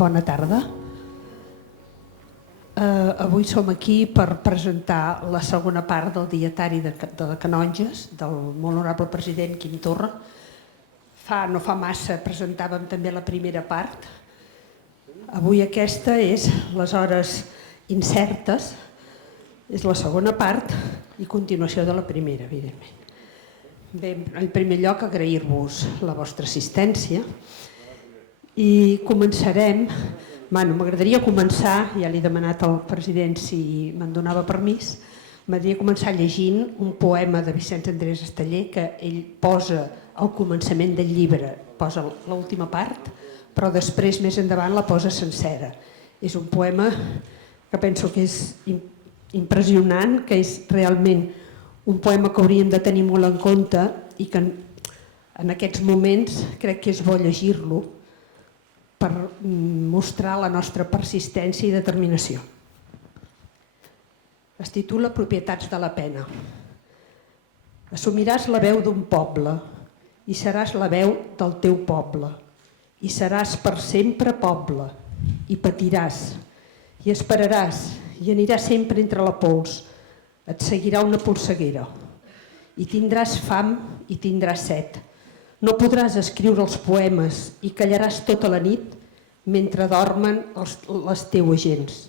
Bona tarda. Avui som aquí per presentar la segona part del dietari de Canonges, del molt honorable president Quim Torra. No fa massa presentàvem també la primera part. Avui aquesta és les hores incertes, és la segona part i continuació de la primera, evidentment. Bé, en primer lloc, agrair-vos la vostra assistència i començarem. M'agradaria començar, ja li he demanat al president si me'n donava permís, m'agradaria començar llegint un poema de Vicenç Andrés Esteller que ell posa al començament del llibre, posa l'última part, però després, més endavant, la posa sencera. És un poema que penso que és impressionant, que és realment un poema que hauríem de tenir molt en compte i que en aquests moments crec que és bo llegir-lo per mostrar la nostra persistència i determinació. Es titula Propietats de la pena. Assumiràs la veu d'un poble i seràs la veu del teu poble i seràs per sempre poble i patiràs i esperaràs i aniràs sempre entre la pols. Et seguirà una polseguera i tindràs fam i tindràs set. No podràs escriure els poemes i callaràs tota la nit mentre dormen les teues gens.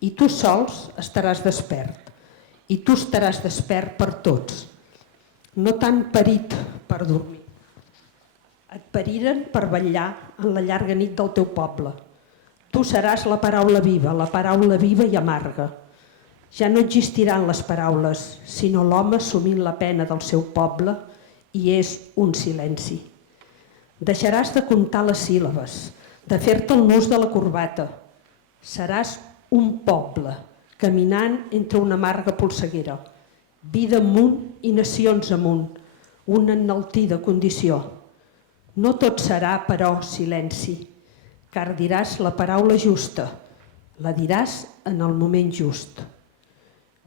I tu sols estaràs despert. I tu estaràs despert per tots. No t'han parit per dormir. Et pariren per vetllar en la llarga nit del teu poble. Tu seràs la paraula viva i amarga. Ja no existiran les paraules, sinó l'home assumint la pena del seu poble i és un silenci. Deixaràs de comptar les síl·labes, de fer-te el nus de la corbata. Seràs un poble, caminant entre una amarga polseguera. Vida amunt i nacions amunt, una enaltida condició. No tot serà, però, silenci, car diràs la paraula justa, la diràs en el moment just.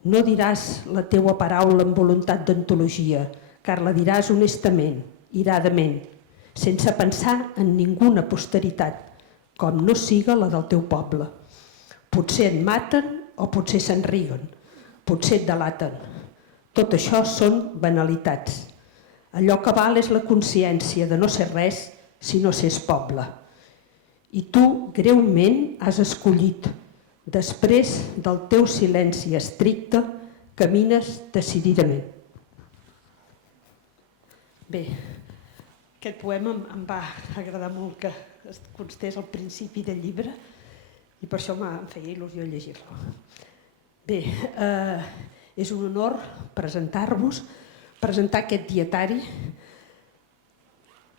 No diràs la teua paraula amb voluntat d'antologia, car la diràs honestament, iradament, sense pensar en ninguna posteritat, com no siga la del teu poble. Potser et maten o potser se'n riguen, potser et delaten. Tot això són banalitats. Allò que val és la consciència de no ser res si no s'és poble. I tu, greument, has escollit. Després del teu silenci estricte, camines decididament. Bé, aquest poema em va agradar molt que constés al principi del llibre i per això em feia il·lusió llegir-lo. Bé, és un honor presentar aquest dietari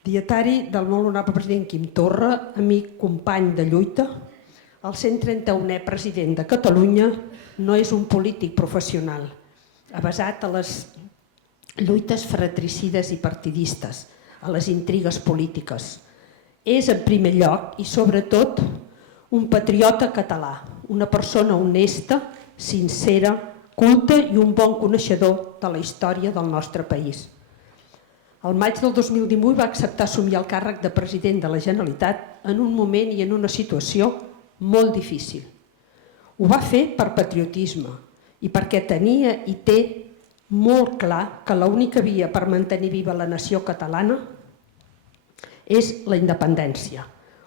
del molt honorable president Quim Torra, amic, company de lluita. El 131è president de Catalunya no és un polític professional, avesat a les lluites fratricides i partidistes, a les intrigues polítiques. És, en primer lloc i sobretot, un patriota català, una persona honesta, sincera, culta i un bon coneixedor de la història del nostre país. Al maig del 2018 va acceptar assumir el càrrec de president de la Generalitat en un moment i en una situació molt difícil. Ho va fer per patriotisme i perquè tenia i té molt clar que l'única via per mantenir viva la nació catalana és la independència.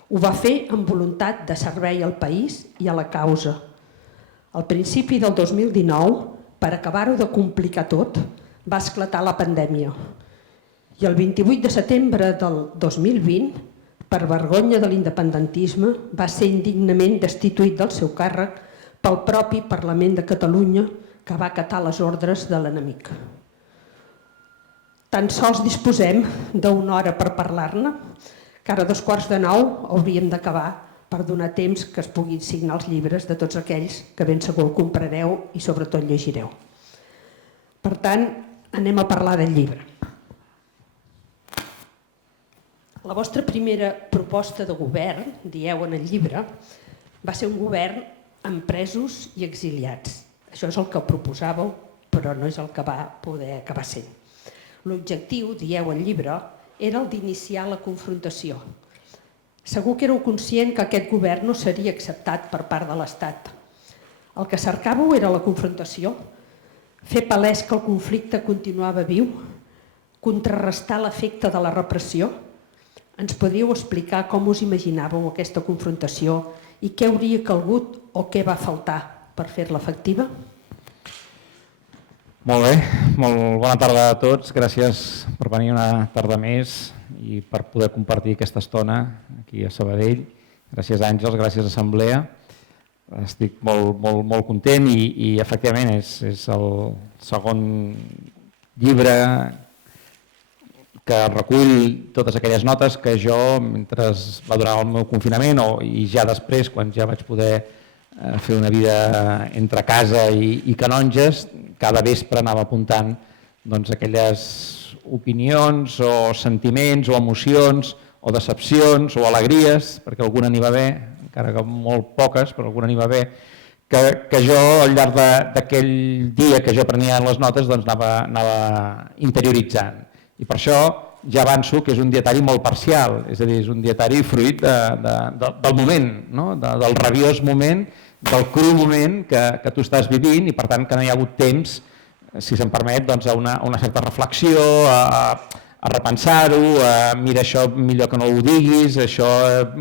Ho va fer amb voluntat de servei al país i a la causa. Al principi del 2019, per acabar-ho de complicar tot, va esclatar la pandèmia. I el 28 de setembre del 2020, per vergonya de l'independentisme, va ser indignament destituït del seu càrrec pel propi Parlament de Catalunya, que va acatar les ordres de l'enemic. Tan sols disposem d'una hora per parlar-ne, que ara a 8:15 hauríem d'acabar per donar temps que es puguin signar els llibres de tots aquells que ben segur comprareu i sobretot llegireu. Per tant, anem a parlar del llibre. La vostra primera proposta de govern, dieu en el llibre, va ser un govern amb presos i exiliats. Això és el que proposàveu, però no és el que va poder acabar sent. L'objectiu, dieu al llibre, era el d'iniciar la confrontació, Segur que éreu conscient que aquest govern no seria acceptat per part de l'Estat. El que cercàveu era la confrontació, fer palès que el conflicte continuava viu, contrarrestar l'efecte de la repressió. Ens podríeu explicar com us imaginàveu aquesta confrontació i què hauria calgut o què va faltar per fer-la efectiva? Molt bé, molt bona tarda a tots. Gràcies per venir una tarda més i per poder compartir aquesta estona aquí a Sabadell. Gràcies Àngels, gràcies Assemblea. Estic molt content i efectivament és el segon llibre que recull totes aquelles notes que jo, mentre va durar el meu confinament i ja després, quan ja vaig poder fer una vida entre casa i canonges, cada vespre anava apuntant aquelles opinions o sentiments o emocions o decepcions o alegries, perquè alguna n'hi va bé, encara que molt poques, però alguna n'hi va bé, que jo al llarg d'aquell dia que jo prenia les notes anava interioritzant. I per això ja avanço que és un dietari molt parcial, és a dir, és un dietari fruit del moment, del rabiós moment, del cru moment que tu estàs vivint i per tant que no hi ha hagut temps, si se'm permet, a una certa reflexió, a repensar-ho, mira això millor que no ho diguis, això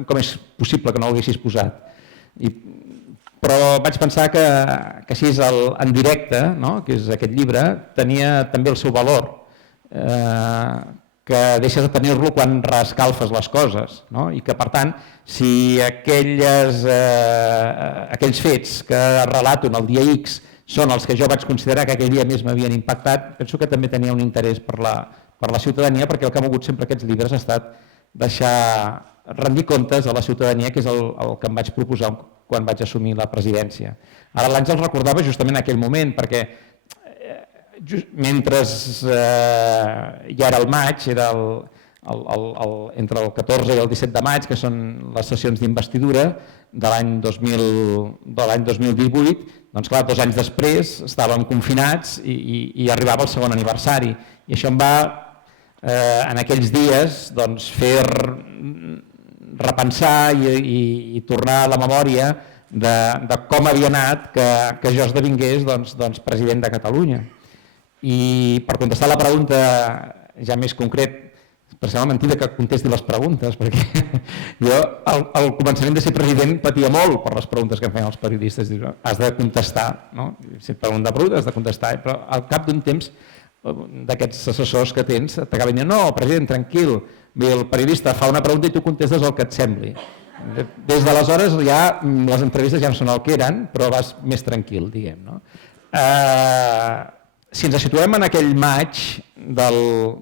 com és possible que no ho haguessis posat. Però vaig pensar que així en directe, que és aquest llibre, tenia també el seu valor, que deixes de tenir-lo quan reescalfes les coses i que per tant si aquells fets que relato en el dia X són els que jo vaig considerar que aquell dia més m'havien impactat, penso que també tenia un interès per la ciutadania, perquè el que ha mogut sempre aquests llibres ha estat rendir comptes a la ciutadania, que és el que em vaig proposar quan vaig assumir la presidència. Ara l'Àngels recordava justament aquell moment, perquè mentre ja era el maig, era entre el 14 i el 17 de maig, que són les sessions d'investidura de l'any 2018, doncs clar, 2 anys després estàvem confinats i arribava el segon aniversari. I això em va, en aquells dies, fer repensar i tornar a la memòria de com havia anat que jo esdevingués president de Catalunya. I per contestar la pregunta ja més concret, per ser una mentida que contesti les preguntes, perquè jo al començament de ser president patia molt per les preguntes que em feien els periodistes. Has de contestar, si et pregunta pregunta has de contestar, però al cap d'un temps d'aquests assessors que tens t'acaben dient, no, president, tranquil, el periodista fa una pregunta i tu contestes el que et sembli. Des d'aleshores ja les entrevistes ja no són el que eren, però vas més tranquil, diguem. Si ens situem en aquell maig del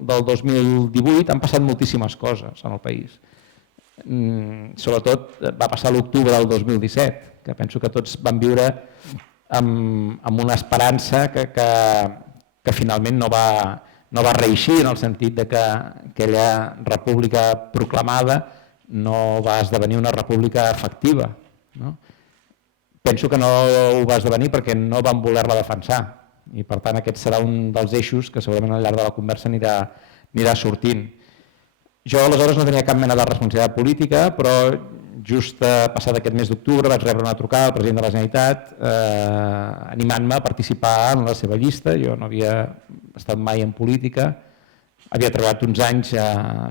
2018 han passat moltíssimes coses en el país. Sobretot va passar l'octubre del 2017, que penso que tots vam viure amb una esperança que finalment no va reeixir, en el sentit que aquella república proclamada no va esdevenir una república efectiva. Penso que no ho va esdevenir perquè no van voler-la defensar. I per tant aquest serà un dels eixos que segurament al llarg de la conversa anirà sortint. Jo aleshores no tenia cap mena de responsabilitat política, però just passat aquest mes d'octubre vaig rebre una trucada del president de la Generalitat animant-me a participar en la seva llista. Jo no havia estat mai en política, havia treballat uns anys,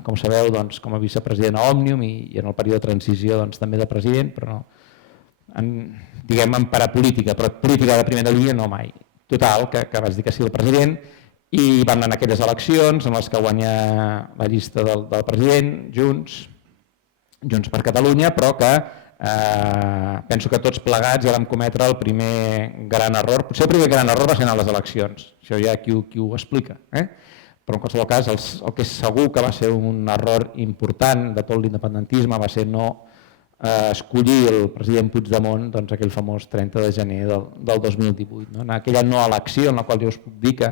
com sabeu, com a vicepresident a Òmnium i en el període de transició també de president, però diguem en parapolítica, però política de primera línia no mai. Total, que vaig dir que sí al president i van anar aquelles eleccions en les que guanya la llista del president, Junts per Catalunya, però que penso que tots plegats ja vam cometre el primer gran error. Potser el primer gran error va ser anar a les eleccions, això ja qui ho explica. Però en qualsevol cas el que és segur que va ser un error important de tot l'independentisme va ser no escollir el president Puigdemont aquell famós 30 de gener del 2018. En aquella no elecció en la qual jo us puc dir que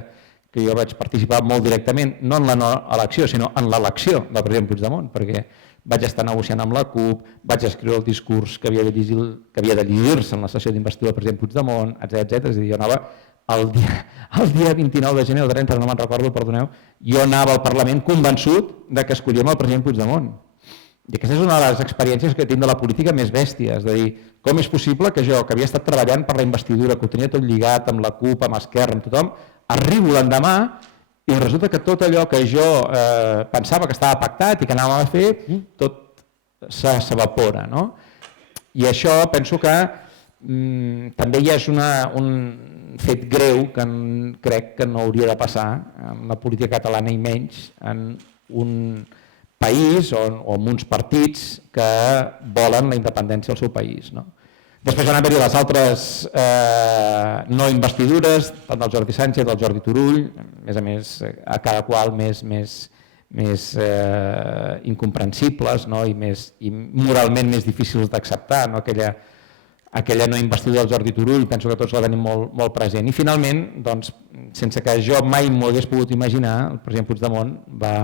jo vaig participar molt directament, no en la no elecció, sinó en l'elecció del president Puigdemont, perquè vaig estar negociant amb la CUP, vaig escriure el discurs que havia de llegir-se en la sessió d'investidura del president Puigdemont, etc. És a dir, jo anava el dia 29 de gener o 30, no me'n recordo, perdoneu, jo anava al Parlament convençut que escollíem el president Puigdemont. I aquesta és una de les experiències que tinc de la política més bèstia, és a dir, com és possible que jo, que havia estat treballant per la investidura, que ho tenia tot lligat amb la CUP, amb Esquerra, amb tothom, arribo l'endemà i resulta que tot allò que jo pensava que estava pactat i que anàvem a fer, tot s'evapora, no? I això penso que també ja és un fet greu que crec que no hauria de passar en la política catalana i menys en un país o en uns partits que volen la independència del seu país. No? Després van haver-hi les altres no investidures, tant del Jordi Sánchez, del Jordi Turull, a més a cada qual més incomprensibles, no? i moralment més difícils d'acceptar. No? Aquella no investidura del Jordi Turull, penso que tots la tenim molt present. I finalment, doncs, sense que jo mai m'ho hagués pogut imaginar, el president Puigdemont va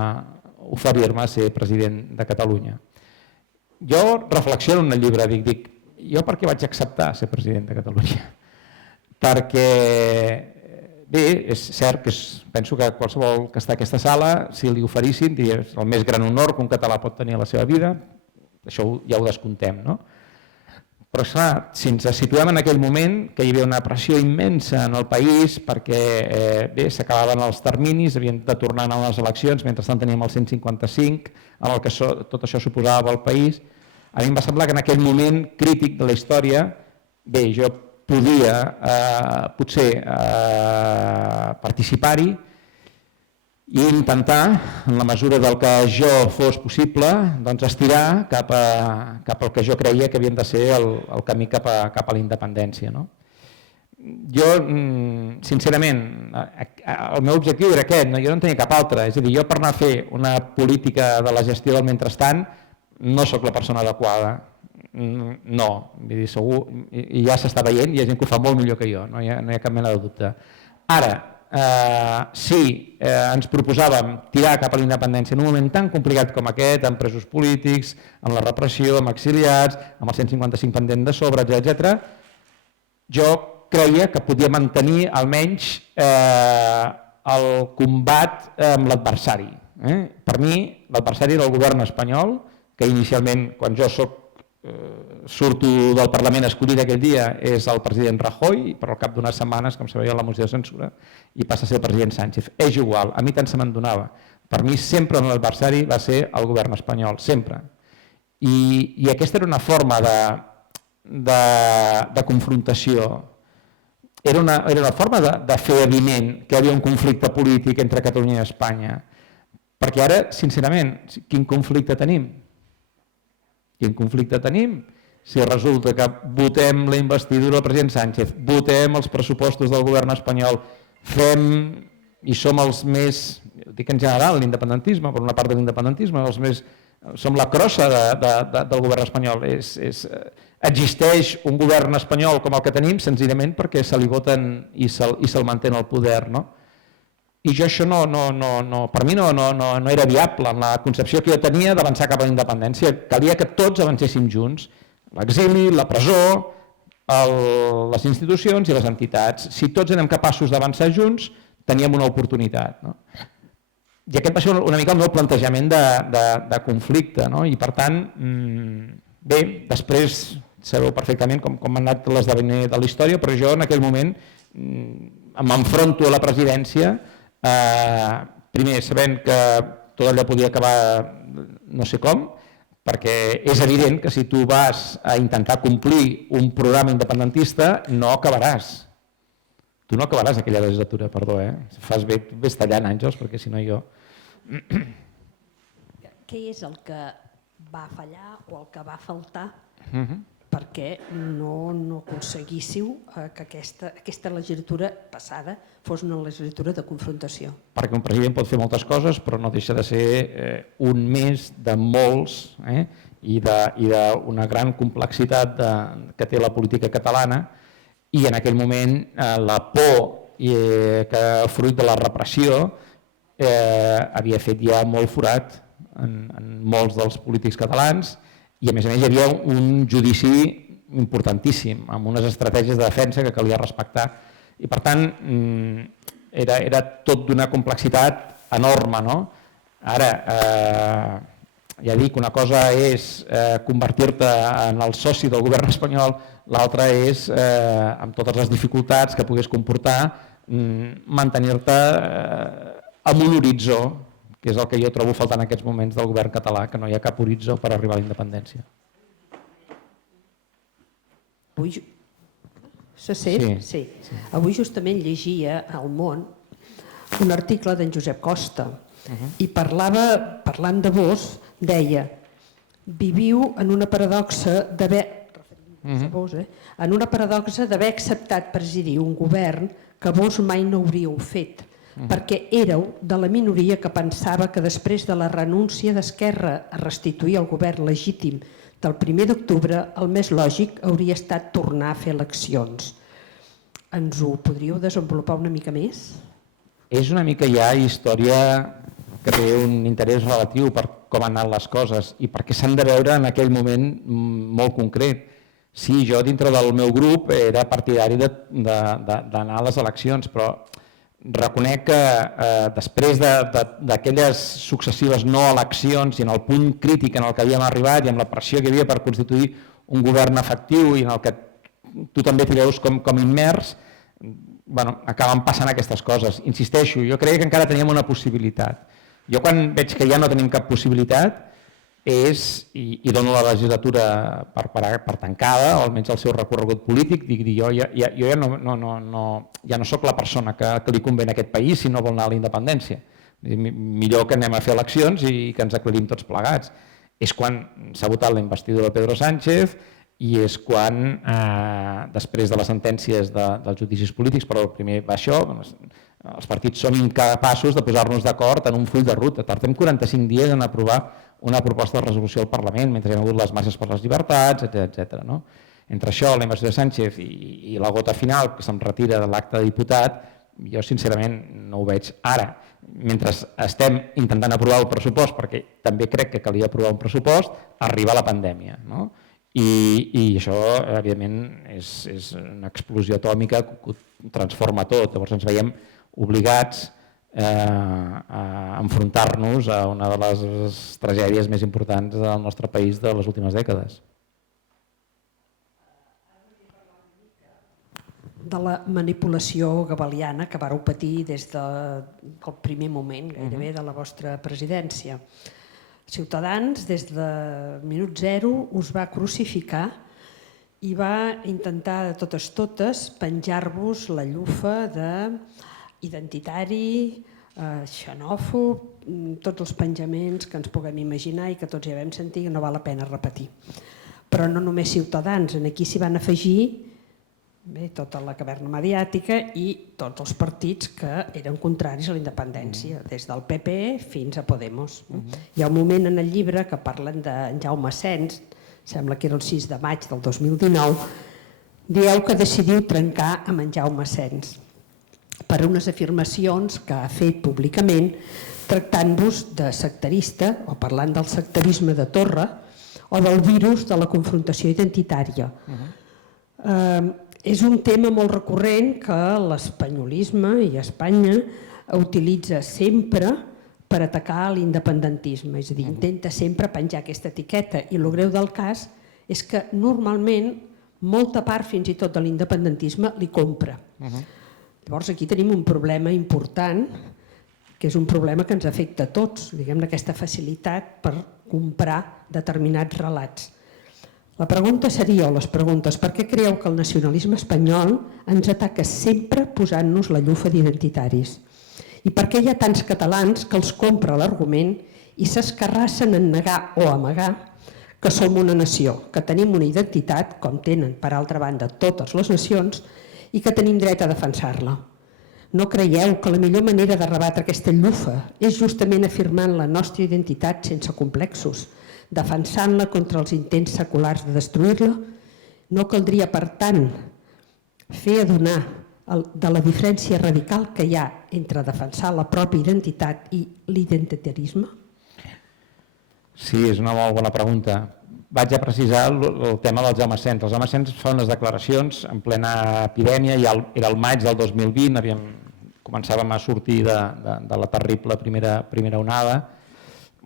oferir-me a ser president de Catalunya. Jo reflexiono en el llibre, dic, jo per què vaig acceptar ser president de Catalunya? Perquè, bé, és cert que penso que qualsevol que està a aquesta sala, si li oferissin, diria, és el més gran honor que un català pot tenir a la seva vida, això ja ho descomptem, no? Però, clar, si ens situem en aquell moment que hi havia una pressió immensa en el país perquè s'acabaven els terminis, havien de tornar a unes eleccions, mentrestant teníem el 155, amb el que tot això suposava pel país, a mi em va semblar que en aquell moment crític de la història, bé, jo podia potser participar-hi i intentar, en la mesura del que jo fos possible, doncs estirar cap al que jo creia que havien de ser el camí cap a la independència. No? Jo, sincerament, el meu objectiu era aquest, jo no en tenia cap altre, és a dir, jo per anar a fer una política de la gestió del mentrestant no sóc la persona adequada, no, vull dir, segur, i ja s'està veient, hi ha gent que ho fa molt millor que jo, no hi ha cap mena de dubte. Ara, si ens proposàvem tirar cap a la independència en un moment tan complicat com aquest, amb presos polítics, amb la repressió, amb exiliats, amb el 155 pendent de sobre, etc., jo creia que podia mantenir almenys el combat amb l'adversari. Per mi, l'adversari era el govern espanyol, que inicialment, quan jo surto del Parlament escollit aquell dia, és el president Rajoy, però al cap d'unes setmanes, com sabeu, la moció de censura, i passa a ser el president Sánchez. És igual, a mi tant se me'n donava. Per mi sempre l'adversari va ser el govern espanyol, sempre. I aquesta era una forma de confrontació, era una forma de fer evident que hi havia un conflicte polític entre Catalunya i Espanya. Perquè ara, sincerament, quin conflicte tenim? Quin conflicte tenim? Si resulta que votem la investidura del president Sánchez, votem els pressupostos del govern espanyol, fem i som els més, dic en general, l'independentisme, per una part de l'independentisme, som la crossa del govern espanyol. Existeix un govern espanyol com el que tenim senzillament perquè se li voten i se'l mantén al poder, no? I jo això per mi no era viable en la concepció que jo tenia d'avançar cap a la independència. Calia que tots avancéssim junts, l'exili, la presó, les institucions i les entitats. Si tots érem capaços d'avançar junts, teníem una oportunitat. No? I aquest va ser una mica el meu plantejament de conflicte. No? I per tant, bé, després sabeu perfectament com ha anat l'esdevenir de la història, però jo en aquell moment m'enfronto a la presidència primer sabent que tot allò podia acabar no sé com, perquè és evident que si tu vas a intentar complir un programa independentista no acabaràs. Tu no acabaràs aquella legislatura, perdó, fas bé tallant, Àngels, perquè si no jo... Què és el que va fallar o el que va faltar perquè no aconseguíssiu que aquesta legislatura passada fos una legislatura de confrontació? Perquè un president pot fer moltes coses, però no deixa de ser un més de molts i d'una gran complexitat que té la política catalana, i en aquell moment la por que fruit de la repressió havia fet ja molt forat en molts dels polítics catalans, i a més hi havia un judici importantíssim, amb unes estratègies de defensa que calia respectar. I per tant, era tot d'una complexitat enorme. No? Ara, ja dic, una cosa és convertir-te en el soci del govern espanyol, l'altra és, amb totes les dificultats que pogués comportar, mantenir-te amb un horitzó, que és el que jo trobo faltant en aquests moments del govern català, que no hi ha cap horitzó per arribar a la independència. Sí. Avui justament llegia al Món un article d'en Josep Costa i parlant de vos, deia: viviu en una paradoxa d'haver acceptat presidir un govern que vos mai no hauríeu fet, perquè éreu de la minoria que pensava que després de la renúncia d'Esquerra a restituir el govern legítim del 1 d'octubre, el més lògic hauria estat tornar a fer eleccions. Ens ho podríeu desenvolupar una mica més? És una mica ja història que té un interès relatiu per com han anat les coses i perquè s'han de veure en aquell moment molt concret. Sí, jo dintre del meu grup era partidari d'anar a les eleccions, però reconec que després d'aquelles successives no eleccions i en el punt crític en el que havíem arribat i amb la pressió que hi havia per constituir un govern efectiu i en el que tu també t'hi veus com immers, acaben passant aquestes coses. Insisteixo, jo creia que encara teníem una possibilitat. Jo quan veig que ja no tenim cap possibilitat i dono la legislatura per tancada, o almenys el seu recorregut polític, dic jo ja no soc la persona que li convé a aquest país si no vol anar a la independència. Millor que anem a fer eleccions i que ens aclarim tots plegats. És quan s'ha votat la investidura de Pedro Sánchez i és quan, després de les sentències dels judicis polítics, però primer va això, els partits som incapaços de posar-nos d'acord en un full de ruta. Tardem 45 dies en aprovar una proposta de resolució al Parlament, mentre hi ha hagut les marxes per les llibertats, etc. Entre això, la investidura de Sánchez i la gota final, que se'm retira de l'acte de diputat, jo sincerament no ho veig ara. Mentre estem intentant aprovar el pressupost, perquè també crec que calia aprovar un pressupost, arriba la pandèmia. I això, evidentment, és una explosió atòmica que ho transforma tot. Llavors ens veiem obligats a enfrontar-nos a una de les tragèdies més importants del nostre país de les últimes dècades. De la manipulació gabeliana que vareu patir des del primer moment, gairebé, de la vostra presidència. Ciutadans, des de minut zero, us va crucificar i va intentar de totes penjar-vos la llufa d'identitari, xenòfob, tots els penjaments que ens puguem imaginar i que tots ja vam sentir que no val la pena repetir. Però no només Ciutadans, aquí s'hi van afegir tota la caverna mediàtica i tots els partits que eren contraris a la independència, des del PP fins a Podemos. Hi ha un moment en el llibre que parlen d'en Jaume Asens, sembla que era el 6 de maig del 2019, dieu que decidiu trencar amb en Jaume Asens per unes afirmacions que ha fet públicament tractant-vos de sectarista o parlant del sectarisme de Torra o del virus de la confrontació identitària. És un tema molt recurrent que l'espanyolisme i Espanya utilitza sempre per atacar l'independentisme, és a dir, intenta sempre penjar aquesta etiqueta i el greu del cas és que normalment molta part fins i tot de l'independentisme li compra. Llavors aquí tenim un problema important, que és un problema que ens afecta a tots, diguem, aquesta facilitat per comprar determinats relats. La pregunta seria, o les preguntes, per què creieu que el nacionalisme espanyol ens ataca sempre posant-nos la llufa d'identitaris? I per què hi ha tants catalans que els compra l'argument i s'escarrassen en negar o amagar que som una nació, que tenim una identitat, com tenen, per altra banda, totes les nacions, i que tenim dret a defensar-la? No creieu que la millor manera de rebatre aquesta llufa és justament afirmant la nostra identitat sense complexos, defensant-la contra els intents seculars de destruir-la? No caldria, per tant, fer adonar de la diferència radical que hi ha entre defensar la pròpia identitat i l'identitarisme? Sí, és una molt bona pregunta. Vaig a precisar el tema del Jaume Asens. El Jaume Asens fa unes declaracions en plena epidèmia, ja era el maig del 2020, començàvem a sortir de la terrible primera onada,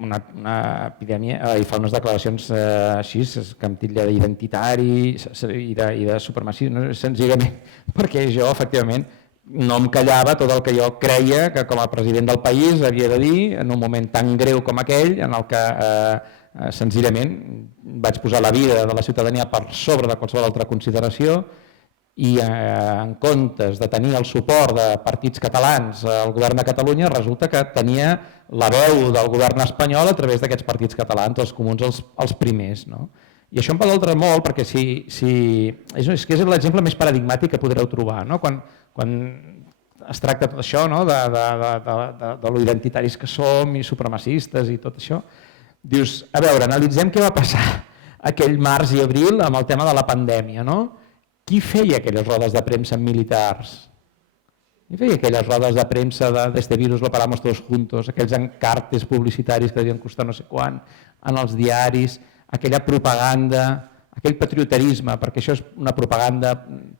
una epidèmia i fa unes declaracions així, que em titlla d'identitari i de supremacia, senzillament perquè jo, efectivament, no em callava tot el que jo creia que com a president del país havia de dir en un moment tan greu com aquell en el que senzillament vaig posar la vida de la ciutadania per sobre de qualsevol altra consideració i en comptes de tenir el suport de partits catalans al govern de Catalunya resulta que tenia la veu del govern espanyol a través d'aquests partits catalans, els comuns els primers. No? I això em va doldre molt perquè és que és l'exemple més paradigmàtic que podreu trobar. No? Quan es tracta tot això, no? de lo identitaris que som i supremacistes i tot això, dius, a veure, analitzem què va passar aquell març i abril amb el tema de la pandèmia. No? Qui feia aquelles rodes de premsa militars? Qui feia aquelles rodes de premsa de este virus lo paramos todos juntos, aquells encartes publicitaris que devien costar no sé quant, en els diaris, aquella propaganda, aquell patrioterisme, perquè això és una propaganda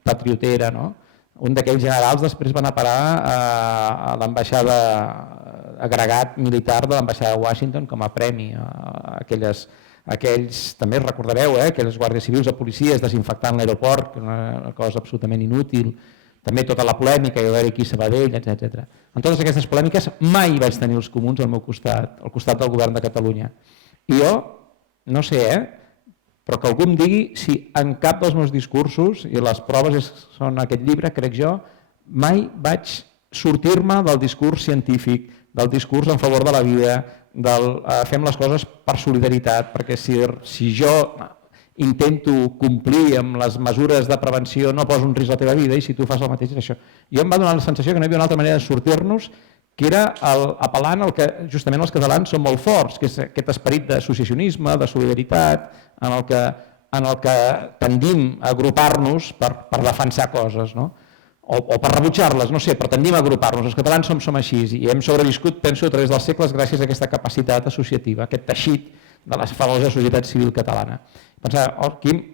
patriotera, no? Un d'aquells generals després van a parar a l'ambaixada agregat militar de l'ambaixada de Washington com a premi a aquells, també recordareu, aquelles guàrdies civils o policies desinfectant l'aeroport, que és una cosa absolutament inútil, també tota la polèmica, hi va haver aquí Sabadell, etc. En totes aquestes polèmiques mai vaig tenir els comuns al meu costat, al costat del govern de Catalunya. I jo, no sé, però que algú em digui si en cap dels meus discursos, i les proves són aquest llibre, crec jo, mai vaig sortir-me del discurs científic, del discurs en favor de la vida, del fem les coses per solidaritat, perquè si jo intento complir amb les mesures de prevenció no poso en risc la teva vida i si tu fas el mateix és això. Jo em va donar la sensació que no hi havia una altra manera de sortir-nos que era apel·lant al que justament els catalans són molt forts, que és aquest esperit d'associacionisme, de solidaritat, en el que tendim a agrupar-nos per defensar coses, no? O per rebutjar-les, no sé, però tendim a agrupar-nos. Els catalans som així i hem sobreviscut, penso, a través dels segles gràcies a aquesta capacitat associativa, aquest teixit de la famosa societat civil catalana. Pensava, quin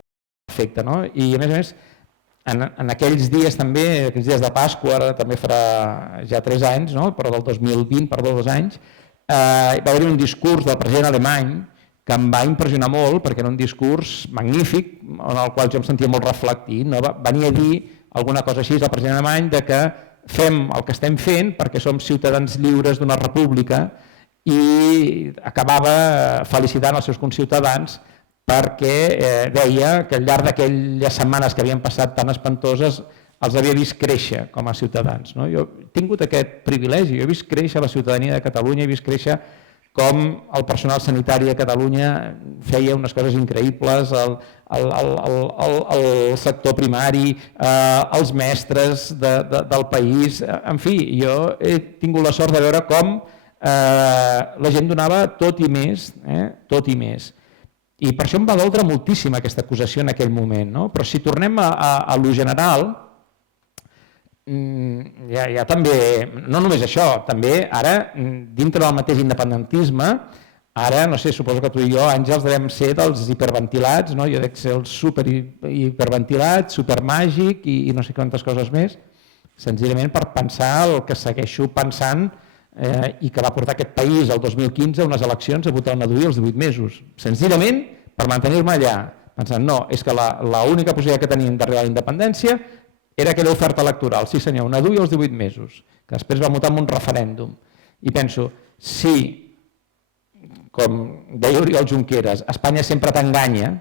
efecte, no? I a més, en aquells dies també, aquells dies de Pasqua, ara també farà ja 3 anys, no? Però del 2020, perdó, 2 anys, va haver un discurs del president alemany que em va impressionar molt perquè era un discurs magnífic en el qual jo em sentia molt reflectit. No? Venia a dir alguna cosa així al president alemany de que fem el que estem fent perquè som ciutadans lliures d'una república i acabava felicitant els seus conciutadans perquè deia que al llarg d'aquelles setmanes que havien passat tan espantoses els havia vist créixer com a ciutadans. No? Jo he tingut aquest privilegi, jo he vist créixer la ciutadania de Catalunya, he vist créixer com el personal sanitari a Catalunya feia unes coses increïbles, el sector primari, els mestres del país, en fi, jo he tingut la sort de veure com la gent donava tot i més, tot i més. I per això em va doldre moltíssim aquesta acusació en aquell moment, no? Però si tornem a lo general, ja també, no només això, també ara, dintre del mateix independentisme, ara, no sé, suposo que tu i jo, Àngels, devem ser dels hiperventilats, no? Jo dec ser el superhiperventilat, supermàgic i no sé quantes coses més, senzillament per pensar el que segueixo pensant i que va portar aquest país el 2015 a unes eleccions a votar una DUI als 18 mesos, senzillament per mantenir-me allà, pensant, no, és que l'única possibilitat que teníem d'arribar a la independència era aquella oferta electoral, sí senyor, una DUI als 18 mesos, que després va votar en un referèndum. I penso, si, com deia Oriol Junqueras, Espanya sempre t'enganya,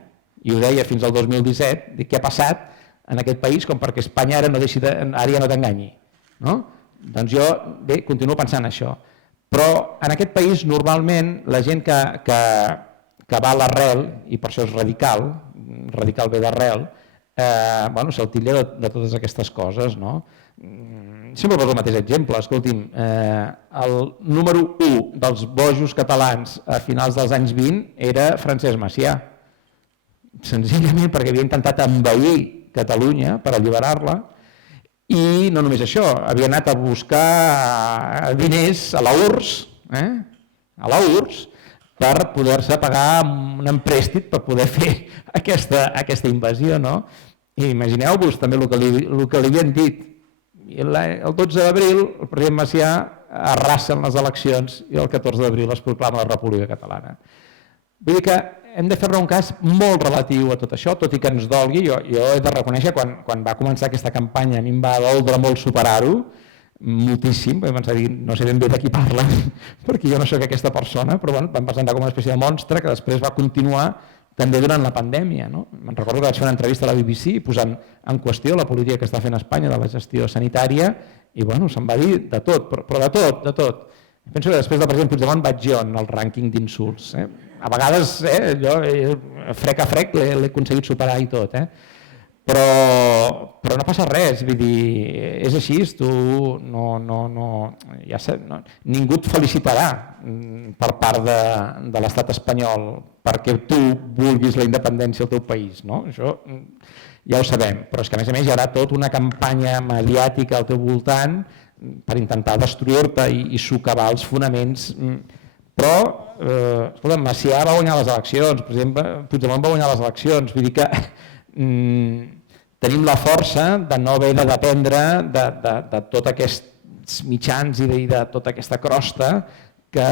i ho deia fins al 2017, dic, què ha passat en aquest país com perquè Espanya ara ja no t'enganyi? No? Doncs jo, bé, continuo pensant això. Però en aquest país, normalment, la gent que va a l'arrel, i per això és radical ve d'arrel, se'l titlla de totes aquestes coses. Sempre poso el mateix exemple. Escolti'm, el número 1 dels bojos catalans a finals dels anys 20 era Francesc Macià. Senzillament perquè havia intentat envair Catalunya per alliberar-la i no només això, havia anat a buscar diners a la URSS, per poder-se pagar un emprèstit per poder fer aquesta invasió. I imagineu-vos també el que li havien dit. El 12 d'abril el president Macià arrasen les eleccions i el 14 d'abril es proclama la República Catalana. Vull dir que hem de fer-ne un cas molt relatiu a tot això, tot i que ens dolgui. Jo he de reconèixer, quan va començar aquesta campanya, a mi em va doldre molt superar-ho, moltíssim, vam pensar, no sé ben bé de qui parla, perquè jo no sóc aquesta persona, però bueno, vam presentar com una espècie de monstre que després va continuar també durant la pandèmia. No? Me'n recordo que vaig fer una entrevista a la BBC posant en qüestió la política que està fent Espanya de la gestió sanitària i bueno, se'n va dir de tot, però de tot, de tot. Penso que després del president Puigdemont vaig jo en el rànquing d'insults. A vegades jo frec a frec l'he aconseguit superar i tot, però no passa res, vull dir, és així, tu ningú et felicitarà per part de l'estat espanyol perquè tu vulguis la independència del teu país, no? Això ja ho sabem, però és que a més hi haurà tota una campanya mediàtica al teu voltant per intentar destruir-te i socavar els fonaments, però escolta, Macià va guanyar les eleccions, per exemple, Puigdemont va guanyar les eleccions, vull dir que tenim la força de no haver de dependre de tots aquests mitjans i de tota aquesta crosta que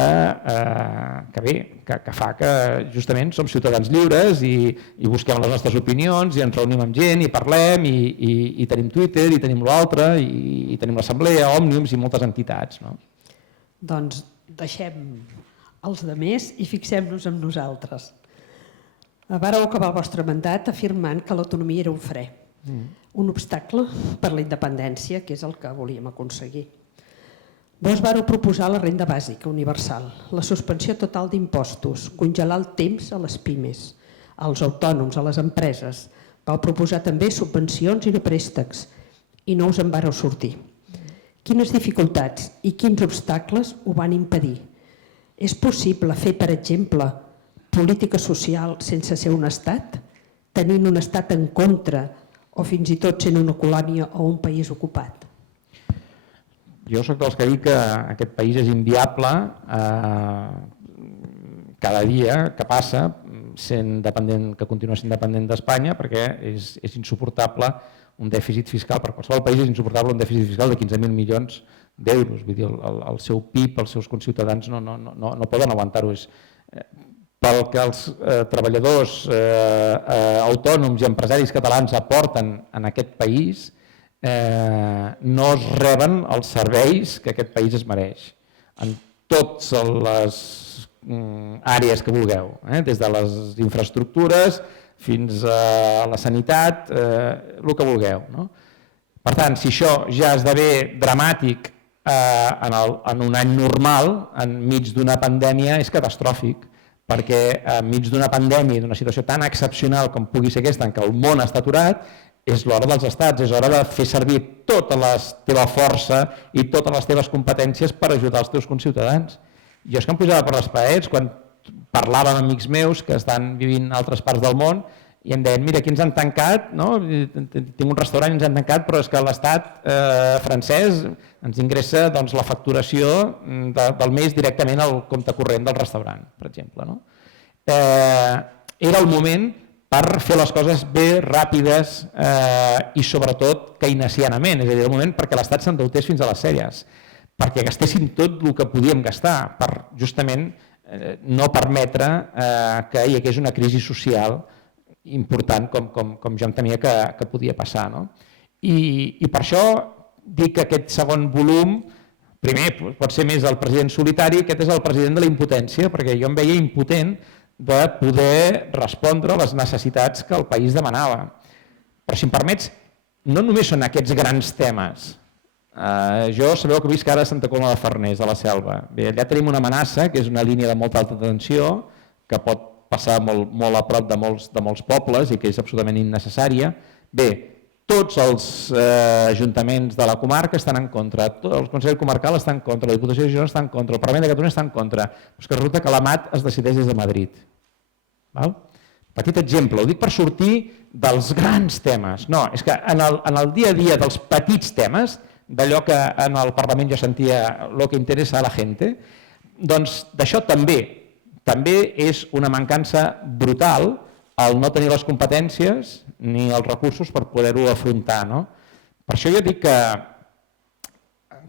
fa que justament som ciutadans lliures i busquem les nostres opinions i ens reunim amb gent i parlem i tenim Twitter i tenim l'altre i tenim l'Assemblea, Òmniums i moltes entitats. No? Doncs deixem els demés i fixem-nos en nosaltres. Vàreu acabar el vostre mandat afirmant que l'autonomia era un fre, un obstacle per la independència, que és el que volíem aconseguir. Vos vareu proposar la renda bàsica universal, la suspensió total d'impostos, congelar el temps a les pimes, als autònoms, a les empreses. Vau proposar també subvencions i no préstecs i no us en vareu sortir. Quines dificultats i quins obstacles ho van impedir? És possible fer, per exemple, política social sense ser un estat, tenint un estat en contra o fins i tot sent una colònia o un país ocupat? Jo soc dels que dic que aquest país és inviable cada dia que passa, que continua sent dependent d'Espanya, perquè és insuportable un dèficit fiscal, per qualsevol país és insuportable un dèficit fiscal de 15.000 milions d'euros. Vull dir, el seu PIB, els seus conciutadans no poden aguantar-ho. Pel que els treballadors autònoms i empresaris catalans aporten en aquest país, no es reben els serveis que aquest país es mereix, en totes les àrees que vulgueu, des de les infraestructures fins a la sanitat, el que vulgueu. Per tant, si això ja esdevé dramàtic en un any normal, enmig d'una pandèmia, és catastròfic, perquè enmig d'una pandèmia i d'una situació tan excepcional com pugui ser aquesta, en què el món està aturat, és l'hora dels estats, és hora de fer servir tota la teva força i totes les teves competències per ajudar els teus conciutadans. Jo és que em pujava per les parets quan parlava amb amics meus que estan vivint en altres parts del món i em deien, mira, aquí ens han tancat, tinc un restaurant i ens han tancat, però és que l'estat francès ens ingressa la facturació del mes directament al compte corrent del restaurant, per exemple. Era el moment per fer les coses bé, ràpides i sobretot keynesianament, és a dir, el moment perquè l'Estat s'endeutés fins a les celles, perquè gastéssim tot el que podíem gastar per justament no permetre que hi hagués una crisi social important com jo em temia que podia passar. I per això dic que aquest segon volum, primer pot ser més el president solitari, aquest és el president de la impotència, perquè jo em veia impotent de poder respondre a les necessitats que el país demanava. Però si em permets, no només són aquests grans temes. Jo sabeu que visc ara a Santa Coloma de Farners, a la Selva. Bé, allà tenim una amenaça, que és una línia de molta alta tensió, que pot passar molt a prop de molts pobles i que és absolutament innecessària. Bé, tots els ajuntaments de la comarca estan en contra, el Consell Comarcal està en contra, la Diputació de Girona està en contra, el Parlament de Catalunya està en contra, però és que resulta que la MAT es decideix des de Madrid. Petit exemple, ho dic per sortir dels grans temes. No, és que en el dia a dia dels petits temes, d'allò que en el Parlament jo sentia lo que interessa a la gente, doncs d'això també és una mancança brutal el no tenir les competències ni els recursos per poder-ho afrontar. Per això jo dic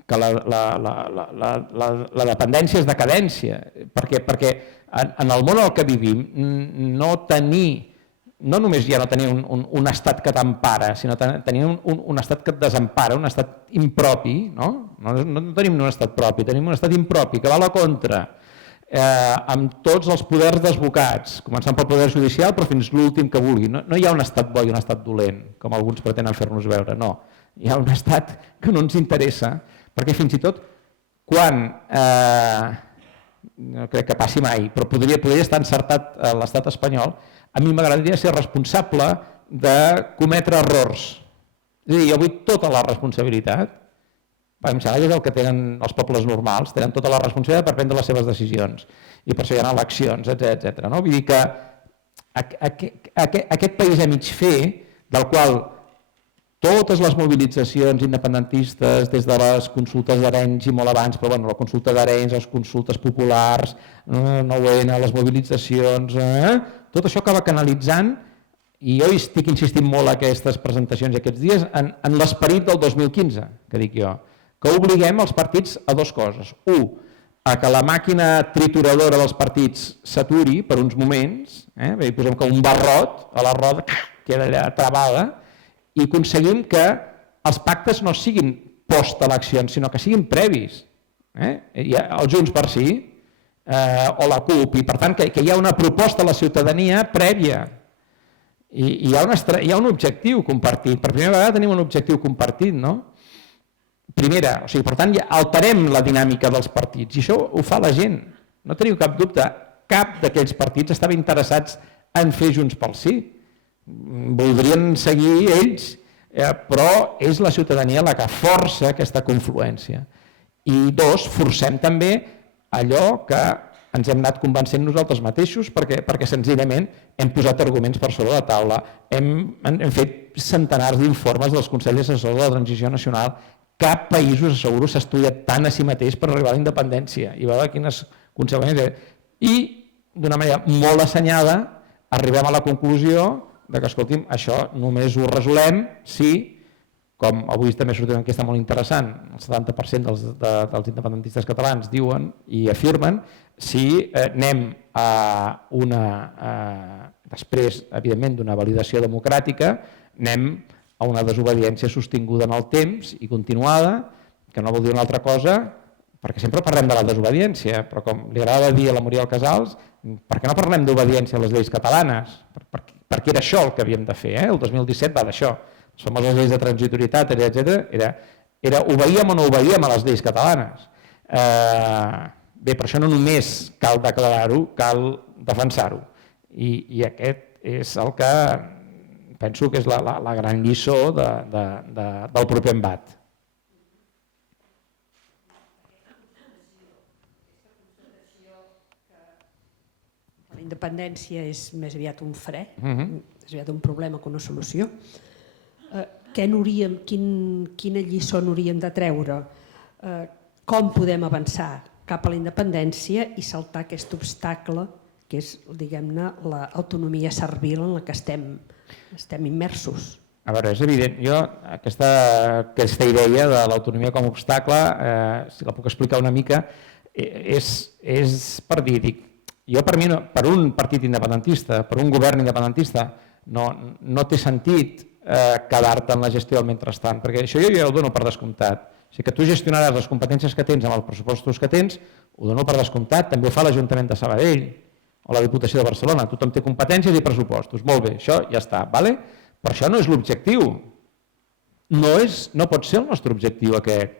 que la dependència és decadència, perquè en el món en què vivim no només ja no tenir un estat que t'empara, sinó tenir un estat que et desempara, un estat impropi, no tenim un estat propi, tenim un estat impropi que va a la contra, amb tots els poders desbocats, començant pel poder judicial però fins l'últim que vulgui. No hi ha un estat bo i un estat dolent, com alguns pretenen fer-nos veure, no. Hi ha un estat que no ens interessa, perquè fins i tot quan, no crec que passi mai, però podria estar encertat a l'estat espanyol, a mi m'agradaria ser responsable de cometre errors. És a dir, jo vull tota la responsabilitat. Em sembla que és el que tenen els pobles normals, tenen tota la responsabilitat per prendre les seves decisions i per això hi ha eleccions, etc. Vull dir que aquest país a mig fer, del qual totes les mobilitzacions independentistes, des de les consultes d'Arenys i molt abans, però la consulta d'Arenys, les consultes populars, 9-N, les mobilitzacions, tot això acaba canalitzant, i jo estic insistint molt a aquestes presentacions i aquests dies, en l'esperit del 2015, que dic jo, que obliguem els partits a dues coses. Un, a que la màquina trituradora dels partits s'aturi per uns moments, posem que un barrot a la roda queda allà travada, i aconseguim que els pactes no siguin post-eleccions, sinó que siguin previs. El Junts per Sí o la CUP, i per tant que hi ha una proposta a la ciutadania prèvia. I hi ha un objectiu compartit. Per primera vegada tenim un objectiu compartit, no? Primera, per tant, ja alterem la dinàmica dels partits i això ho fa la gent. No teniu cap dubte, cap d'aquells partits estava interessats en fer Junts pel Sí. Voldrien seguir ells, però és la ciutadania la que força aquesta confluència. I dos, forcem també allò que ens hem anat convencent nosaltres mateixos perquè senzillament hem posat arguments per sobre la taula, hem fet centenars d'informes dels Consells Assessors de la Transició Nacional. Cap país, us asseguro, s'ha estudiat tant a si mateix per arribar a la independència i veure quines conseqüències. I d'una manera molt assenyada arribem a la conclusió que, escolti'm, això només ho resolem si, com avui també ha sortit una enquesta molt interessant, el 70% dels independentistes catalans diuen i afirmen, si anem a després, evidentment, d'una validació democràtica, anem a una desobediència sostinguda en el temps i continuada, que no vol dir una altra cosa, perquè sempre parlem de la desobediència, però com li agrada dir a la Muriel Casals, per què no parlem d'obediència a les lleis catalanes? Perquè era això el que havíem de fer, el 2017 va d'això. Les famoses lleis de transitorietat, etc. Era obeíem o no obeíem a les lleis catalanes. Bé, per això no només cal declarar-ho, cal defensar-ho. I aquest és el que penso que és la gran lliçó del proper embat. La independència és més aviat un fre, és aviat un problema que una solució. Quina lliçó n'hauríem de treure? Com podem avançar cap a la independència i saltar aquest obstacle que és, diguem-ne, l'autonomia servil en la que estem immersos? A veure, és evident, jo aquesta idea de l'autonomia com a obstacle, si la puc explicar una mica, és per dir, jo per mi, per un partit independentista, per un govern independentista, no té sentit quedar-te en la gestió del mentrestant, perquè això jo ja ho dono per descomptat. O sigui que tu gestionaràs les competències que tens amb els pressupostos que tens, ho dono per descomptat, també ho fa l'Ajuntament de Sabadell o la Diputació de Barcelona, tothom té competències i pressupostos, molt bé, això ja està, d'acord? Però això no és l'objectiu, no pot ser el nostre objectiu aquest.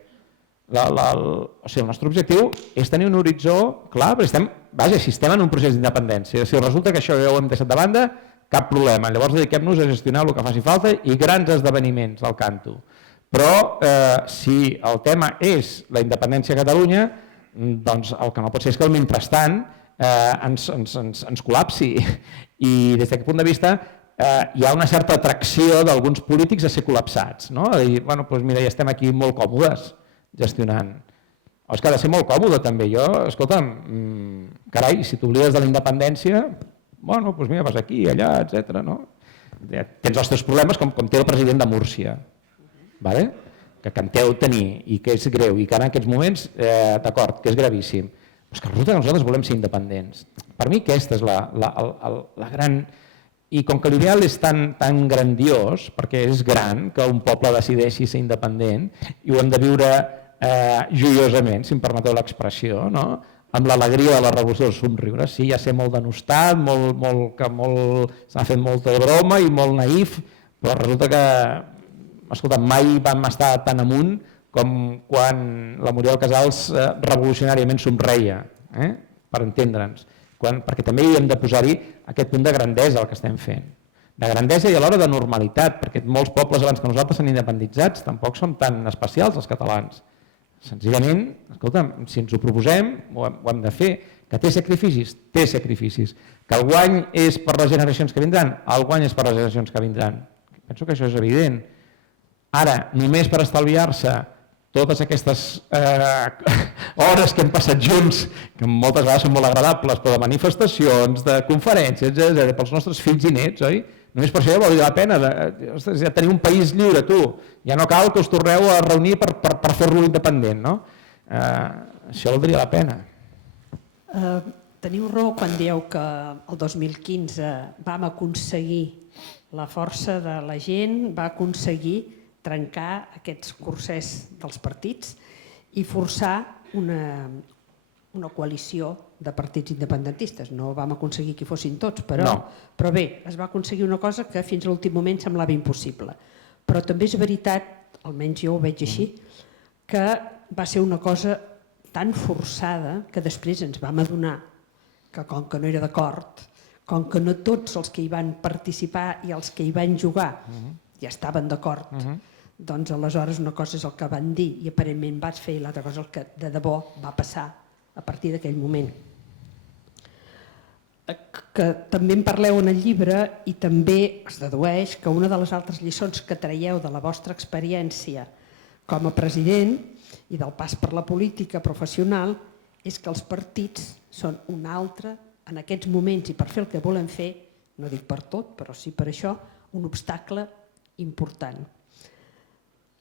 O sigui, el nostre objectiu és tenir un horitzó clar, perquè si estem en un procés d'independència, si resulta que això ja ho hem deixat de banda, cap problema, llavors dediquem-nos a gestionar el que faci falta i grans esdeveniments al canto. Però si el tema és la independència a Catalunya, doncs el que no pot ser és que el mentrestant ens col·lapsi. I des d'aquest punt de vista hi ha una certa atracció d'alguns polítics a ser col·lapsats, a dir, mira, ja estem aquí molt còmodes gestionant. És que ha de ser molt còmode també. Jo, escolta'm, carai, si t'oblides de la independència, doncs mira, vas aquí, allà, etc. Tens els teus problemes com té el president de Múrcia, que que canteu tenir i que és greu i que en aquests moments, d'acord, que és gravíssim, però és que resulta que nosaltres volem ser independents. Per mi aquesta és la gran... I com que l'ideal és tan grandiós, perquè és gran que un poble decideixi ser independent i ho hem de viure joiosament, si em permeteu l'expressió, no? Amb l'alegria de la revolució dels somriures. Sí, ja sé, molt denostat, s'ha fet molta broma i molt naïf, però resulta que, escolta, mai vam estar tan amunt com quan la Muriel Casals revolucionàriament somreia, per entendre'ns, perquè també hi hem de posar-hi aquest punt de grandesa al que estem fent. De grandesa i alhora de normalitat, perquè molts pobles abans que nosaltres s'han independitzats tampoc som tan especials els catalans. Senzillament, escolta'm, si ens ho proposem, ho hem de fer. Que té sacrificis? Té sacrificis. Que el guany és per les generacions que vindran? El guany és per les generacions que vindran. Penso que això és evident. Ara, només per estalviar-se totes aquestes hores que hem passat junts, que moltes vegades són molt agradables, però de manifestacions, de conferències, etc., pels nostres fills i nets, oi? Només per això ja valdria la pena ja tenir un país lliure, tu. Ja no cal que us torneu a reunir per fer-lo independent, no? Això valdria la pena. Teniu raó quan dieu que el 2015 vam aconseguir, la força de la gent va aconseguir trencar aquests cursers dels partits i forçar una coalició de partits independentistes. No vam aconseguir que hi fossin tots, però bé, es va aconseguir una cosa que fins a l'últim moment semblava impossible. Però també és veritat, almenys jo ho veig així, que va ser una cosa tan forçada que després ens vam adonar que com que no era d'acord, com que no tots els que hi van participar i els que hi van jugar ja estaven d'acord, doncs aleshores una cosa és el que van dir i aparentment vas fer i l'altra cosa és el que de debò va passar a partir d'aquell moment. Que també en parleu en el llibre i també es dedueix que una de les altres lliçons que traieu de la vostra experiència com a president i del pas per la política professional és que els partits són un altre, en aquests moments i per fer el que volen fer, no dic per tot, però sí per això, un obstacle important.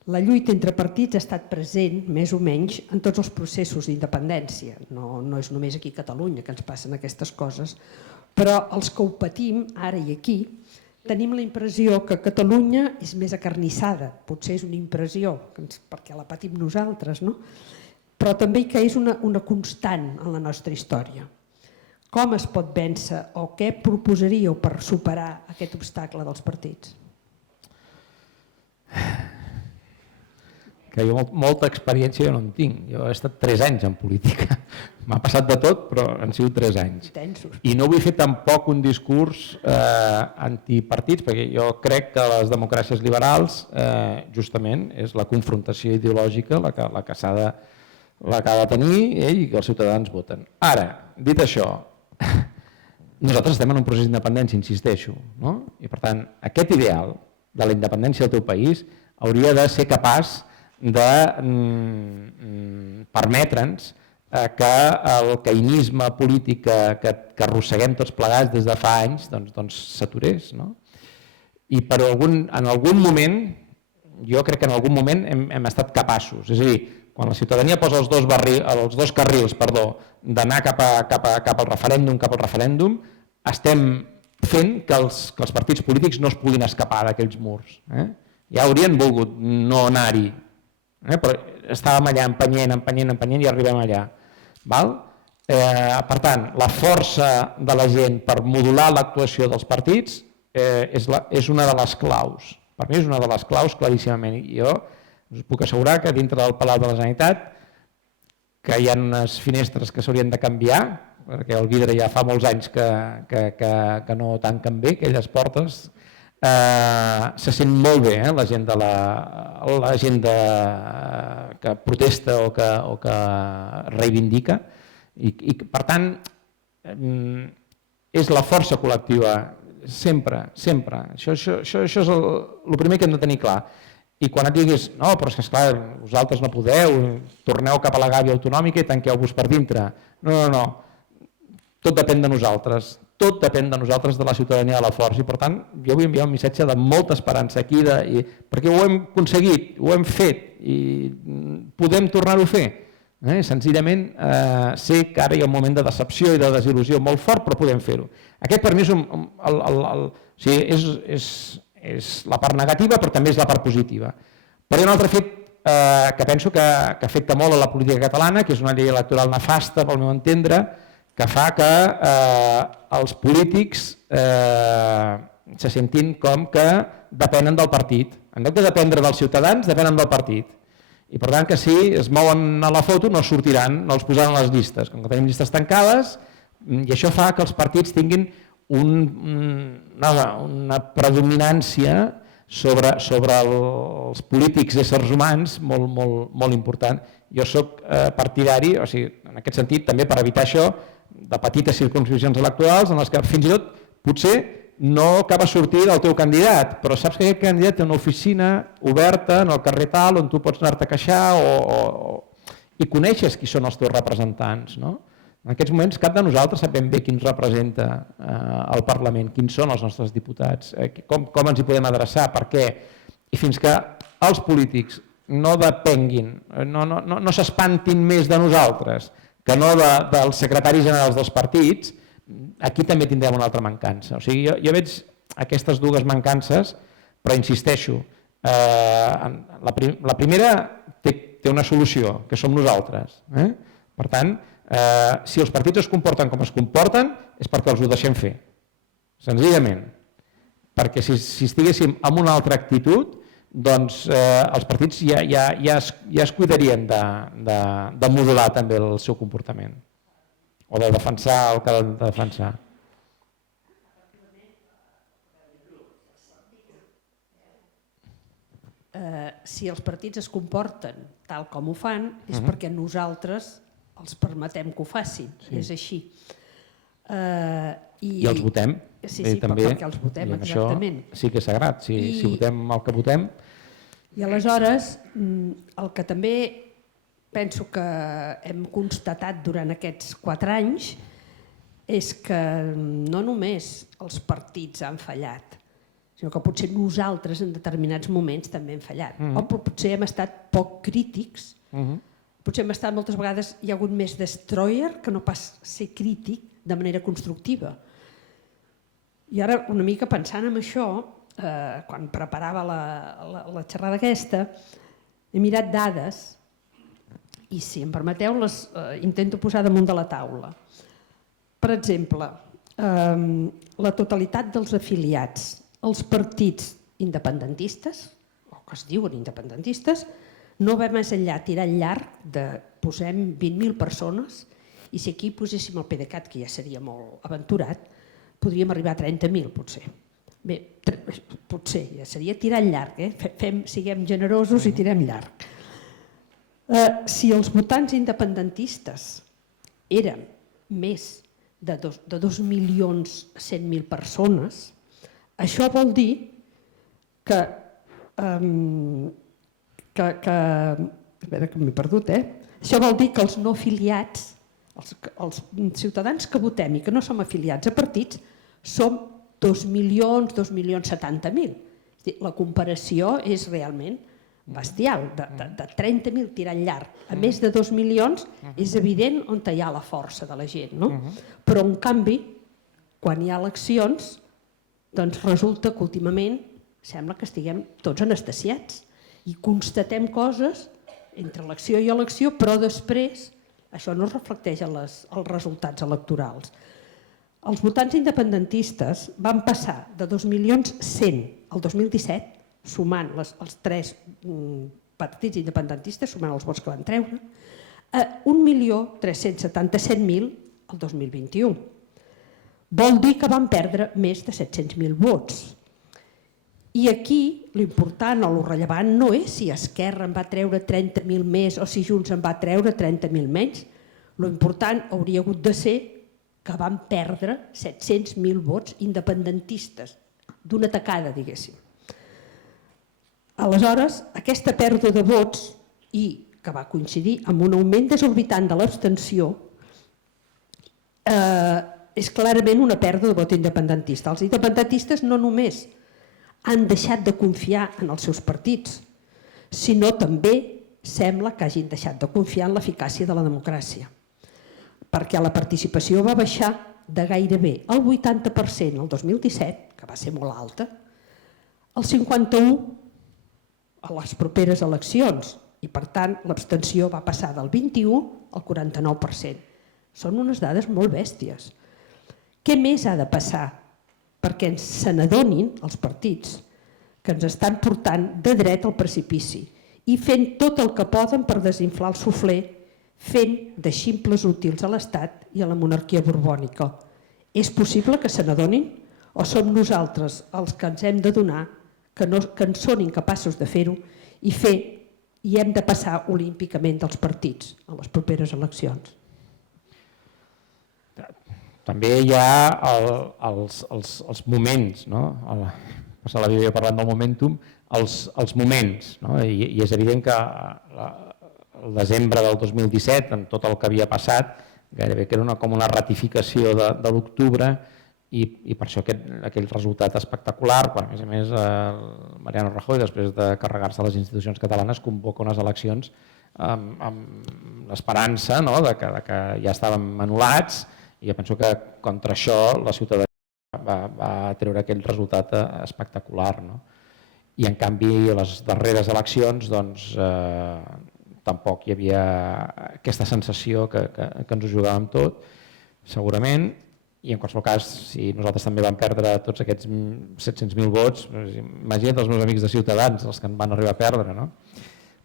La lluita entre partits ha estat present, més o menys, en tots els processos d'independència. No és només aquí a Catalunya que ens passen aquestes coses, però els que ho patim, ara i aquí, tenim la impressió que Catalunya és més acarnissada. Potser és una impressió, perquè la patim nosaltres, no? Però també que és una constant en la nostra història. Com es pot vèncer o què proposaríeu per superar aquest obstacle dels partits? Que jo molta experiència no en tinc. Jo he estat 3 anys en política. M'ha passat de tot, però han sigut 3 anys. Intensos. I no vull fer tampoc un discurs antipartits, perquè jo crec que les democràcies liberals justament és la confrontació ideològica la que s'ha de tenir i que els ciutadans voten. Ara, dit això, nosaltres estem en un procés d'independència, insisteixo, no? I per tant, aquest ideal de la independència del teu país hauria de ser capaç de permetre'ns que el caïnisme polític que arrosseguem tots plegats des de fa anys doncs s'aturés. I en algun moment, jo crec que en algun moment hem estat capaços, és a dir, quan la ciutadania posa els dos carrils d'anar cap al referèndum, estem fent que els partits polítics no es puguin escapar d'aquells murs. Ja haurien volgut no anar-hi, però estàvem allà empenyent i arribem allà. Per tant, la força de la gent per modular l'actuació dels partits és una de les claus. Per mi és una de les claus claríssimament. Jo us puc assegurar que dintre del Palau de la Generalitat que hi ha unes finestres que s'haurien de canviar, perquè el vidre ja fa molts anys que no tanquen bé aquelles portes. Se sent molt bé la gent que protesta o que reivindica i per tant és la força col·lectiva sempre. Això és el primer que hem de tenir clar. I quan et diguis, no, però és que esclar, vosaltres no podeu, torneu cap a la gàbia autonòmica i tanqueu-vos per dintre. No, tot depèn de nosaltres. Tot depèn de nosaltres, de la ciutadania de la força, i per tant jo vull enviar un missatge de molta esperança aquí, perquè ho hem aconseguit, ho hem fet, i podem tornar-ho a fer. Senzillament sé que ara hi ha un moment de decepció i de desil·lusió molt fort, però podem fer-ho. Aquest per mi és la part negativa, però també és la part positiva. Però hi ha un altre fet que penso que afecta molt a la política catalana, que és una llei electoral nefasta, pel meu entendre, que fa que els polítics se sentin com que depenen del partit. En lloc de dependre dels ciutadans, depenen del partit. I per tant que si es mouen a la foto no sortiran, no els posaran a les llistes. Com que tenim llistes tancades, i això fa que els partits tinguin una predominància sobre els polítics éssers humans molt important. Jo soc partidari, o sigui, en aquest sentit, també per evitar això, de petites circumscripcions electorals en les que fins i tot potser no acaba sortir del teu candidat, però saps que aquest candidat té una oficina oberta en el carrer tal on tu pots anar-te a queixar i coneixes qui són els teus representants. En aquests moments cap de nosaltres sabem bé qui ens representa al Parlament, quins són els nostres diputats, com ens hi podem adreçar, per què. I fins que els polítics no depenguin, no s'espantin més de nosaltres que no dels secretaris generals dels partits, aquí també tindrem una altra mancança. O sigui, jo veig aquestes dues mancances, però insisteixo, la primera té una solució, que som nosaltres. Per tant, si els partits es comporten com es comporten, és perquè els ho deixem fer, senzillament. Perquè si estiguéssim en una altra actitud, doncs els partits ja es cuidarien de modular també el seu comportament o de defensar el que han de defensar. Si els partits es comporten tal com ho fan és perquè nosaltres els permetem que ho facin, és així. I els votem. Sí, perquè els votem, exactament. Això sí que és sagrat, si votem el que votem. I aleshores, el que també penso que hem constatat durant aquests 4 anys és que no només els partits han fallat, sinó que potser nosaltres en determinats moments també hem fallat. O potser hem estat poc crítics, potser hem estat moltes vegades, hi ha hagut més destroyer que no pas ser crític de manera constructiva. I ara, una mica pensant en això, quan preparava la xerrada aquesta, he mirat dades i, si em permeteu, les intento posar damunt de la taula. Per exemple, la totalitat dels afiliats als partits independentistes, o que es diuen independentistes, no va més enllà tirar llarg de, posem 20.000 persones, i si aquí poséssim el PDeCAT, que ja seria molt aventurat, podríem arribar a 30.000 potser. Bé, potser, ja seria tirar llarg, siguem generosos i tirem llarg. Si els votants independentistes eren més de 2.100.000 persones, això vol dir que espera que m'he perdut, això vol dir que els no afiliats, els ciutadans que votem i que no som afiliats a partits, som 2.000.000, 2.070.000. La comparació és realment bestial, de 30.000 tirant llarg a més de 2 milions, és evident on hi ha la força de la gent, no? Però en canvi, quan hi ha eleccions, doncs resulta que últimament sembla que estiguem tots anestesiats i constatem coses entre elecció i elecció, però després això no es reflecteix en els resultats electorals. Els votants independentistes van passar de 2.100.000 al 2017, sumant els 3 partits independentistes, sumant els vots que van treure, a 1.377.000 al 2021. Vol dir que van perdre més de 700.000 vots. I aquí l'important o el rellevant no és si Esquerra en va treure 30.000 més o si Junts en va treure 30.000 menys. L'important hauria hagut de ser que van perdre 700.000 vots independentistes, d'una tacada, diguéssim. Aleshores, aquesta pèrdua de vots, i que va coincidir amb un augment desorbitant de l'abstenció, és clarament una pèrdua de vot independentista. Els independentistes no només han deixat de confiar en els seus partits, sinó també sembla que hagin deixat de confiar en l'eficàcia de la democràcia, perquè la participació va baixar de gairebé el 80% el 2017, que va ser molt alta, el 51% a les properes eleccions, i per tant l'abstenció va passar del 21% al 49%. Són unes dades molt bèsties. Què més ha de passar perquè se n'adonin els partits que ens estan portant de dret al precipici i fent tot el que poden per desinflar el suflé, fent de ximples útils a l'Estat i a la monarquia borbònica? És possible que se n'adonin o som nosaltres els que ens hem d'adonar que en són incapaços de fer-ho i hem de passar olímpicament dels partits a les properes eleccions? També hi ha els moments, no? Passa la vida parlant del momentum, els moments, no? I és evident que el desembre del 2017, amb tot el que havia passat, gairebé que era com una ratificació de l'octubre, i per això aquell resultat espectacular, quan a més Mariano Rajoy, després de carregar-se les institucions catalanes, convoca unes eleccions amb l'esperança que ja estàvem anul·lats, i jo penso que contra això la ciutadania va treure aquell resultat espectacular. I en canvi a les darreres eleccions tampoc hi havia aquesta sensació que ens ho jugàvem tot, segurament. I en qualsevol cas, si nosaltres també vam perdre tots aquests 700.000 vots, imagina't els meus amics de Ciutadans, els que en van arribar a perdre.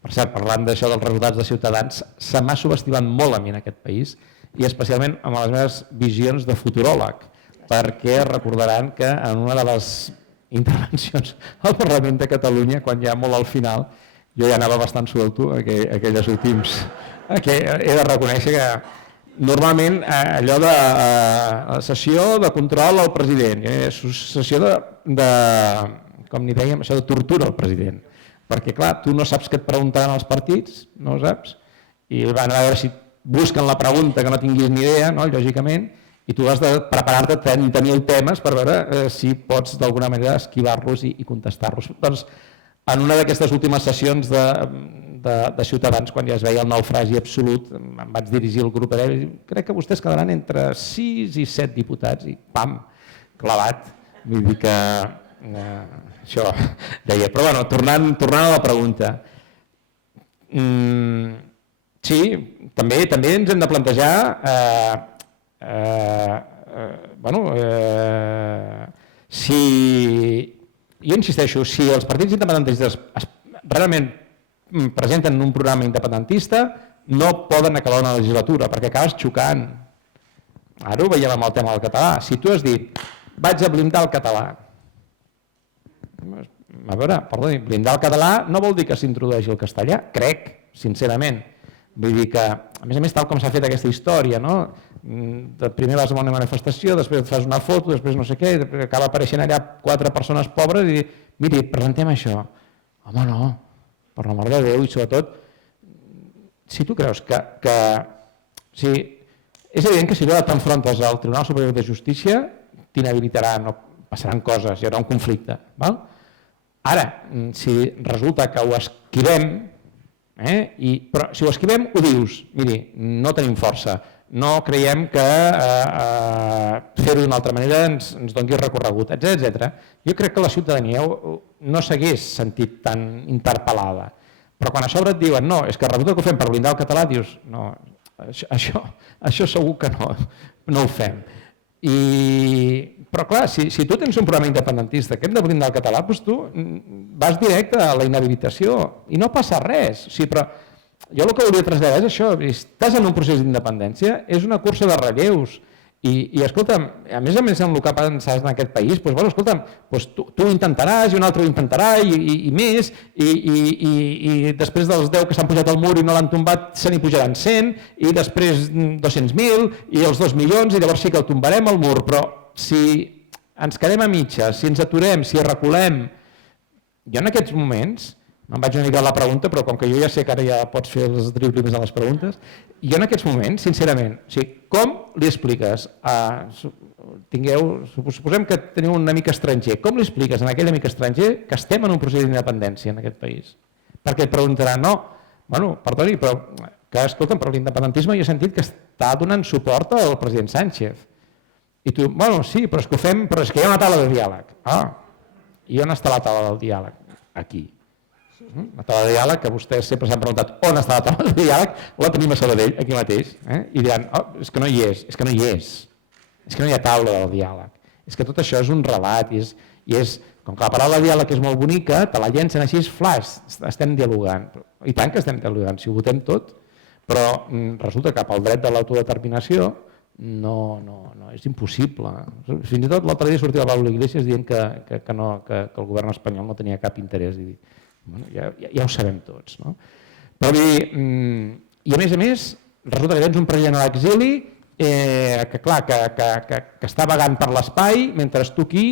Per cert, parlant d'això dels resultats de Ciutadans, se m'ha subestimat molt a mi en aquest país, i especialment amb les meves visions de futuròleg, perquè recordaran que en una de les intervencions al Parlament de Catalunya, quan ja molt al final, jo ja anava bastant suelto aquells últims, que he de reconèixer que normalment allò de sessió de control al president, sessió de, com n'hi dèiem, això de tortura al president, perquè clar, tu no saps què et preguntaran els partits, no ho saps, i van a veure si busquen la pregunta que no tinguis ni idea, lògicament, i tu has de preparar-te 30.000 temes per veure si pots d'alguna manera esquivar-los i contestar-los. Doncs en una d'aquestes últimes sessions de Ciutadans, quan ja es veia el naufragi absolut, em vaig dirigir al grup i crec que vostès quedaran entre 6 i 7 diputats, i pam, clavat. Vull dir que això deia. Però bueno, tornant a la pregunta, sí, també ens hem de plantejar si, jo insisteixo, si els partits independentistes realment presenten un programa independentista, no poden acabar una legislatura, perquè acabes xocant. Ara ho veiem amb el tema del català. Si tu has dit, vaig a blindar el català, a veure, perdoni, blindar el català no vol dir que s'introdueixi el castellà, crec, sincerament. Vull dir que, a més, tal com s'ha fet aquesta història, primer vas a una manifestació, després et fas una foto, després no sé què, acaba apareixent allà 4 persones pobres i dius, miri, presentem això. Home, no, per l'amor de Déu, i sobretot, si tu creus que és evident que si tu t'enfrontes al Tribunal Superior de Justícia, t'inhabilitaran o passaran coses, hi haurà un conflicte. Ara, si resulta que ho esquivem, però si ho esquivem ho dius, miri, no tenim força, no creiem que fer-ho d'una altra manera ens doni recorregut, etc. Jo crec que la ciutadania no s'hagués sentit tan interpel·lada, però quan a sobre et diuen no, és que resulta que ho fem per blindar el català, dius no, això segur que no ho fem. Però clar, si tu tens un programa independentista que hem de blindar el català, doncs tu vas directe a la inhabilitació i no passa res. Però jo el que volia traslladar és això, estàs en un procés d'independència, és una cursa de relleus i escolta'm, a més amb el que penses en aquest país, escolta'm, tu ho intentaràs i un altre ho intentarà i més, i després dels 10 que s'han pujat al mur i no l'han tombat se n'hi pujaran 100 i després 200.000 i els 2 milions i llavors sí que el tombarem al mur, però si ens quedem a mitges, si ens aturem, si reculem, jo en aquests moments, me'n vaig una mica a la pregunta, però com que jo ja sé que ara ja pots fer els driblings a les preguntes, jo en aquests moments, sincerament, com li expliques, suposem que teniu un amic estranger, com li expliques a aquell amic estranger que estem en un procés d'independència en aquest país? Perquè et preguntaran, no, Bueno, perdoni, però que, escolta'm, però l'independentisme jo he sentit que està donant suport al president Sánchez. I tu, bueno, sí, però és que ho fem, però és que hi ha una taula de diàleg. I on està la taula del diàleg? Aquí. La taula de diàleg, que vostès sempre s'han preguntat on està la taula de diàleg, la tenim a Sabadell, aquí mateix, i diran, és que no hi és, és que no hi és, és que no hi ha taula del diàleg. És que tot això és un relat, i és com que la paraula diàleg és molt bonica, te la llencen així, flash, estem dialogant. I tant que estem dialogant, si ho votem tot, però resulta que pel dret de l'autodeterminació no, és impossible. Fins i tot l'altre dia sortia el Pablo Iglesias dient que el govern espanyol no tenia cap interès. I dic, bueno, ja ho sabem tots. No? Però i a més, resulta que tens un president a l'exili que està vagant per l'espai, mentre tu aquí,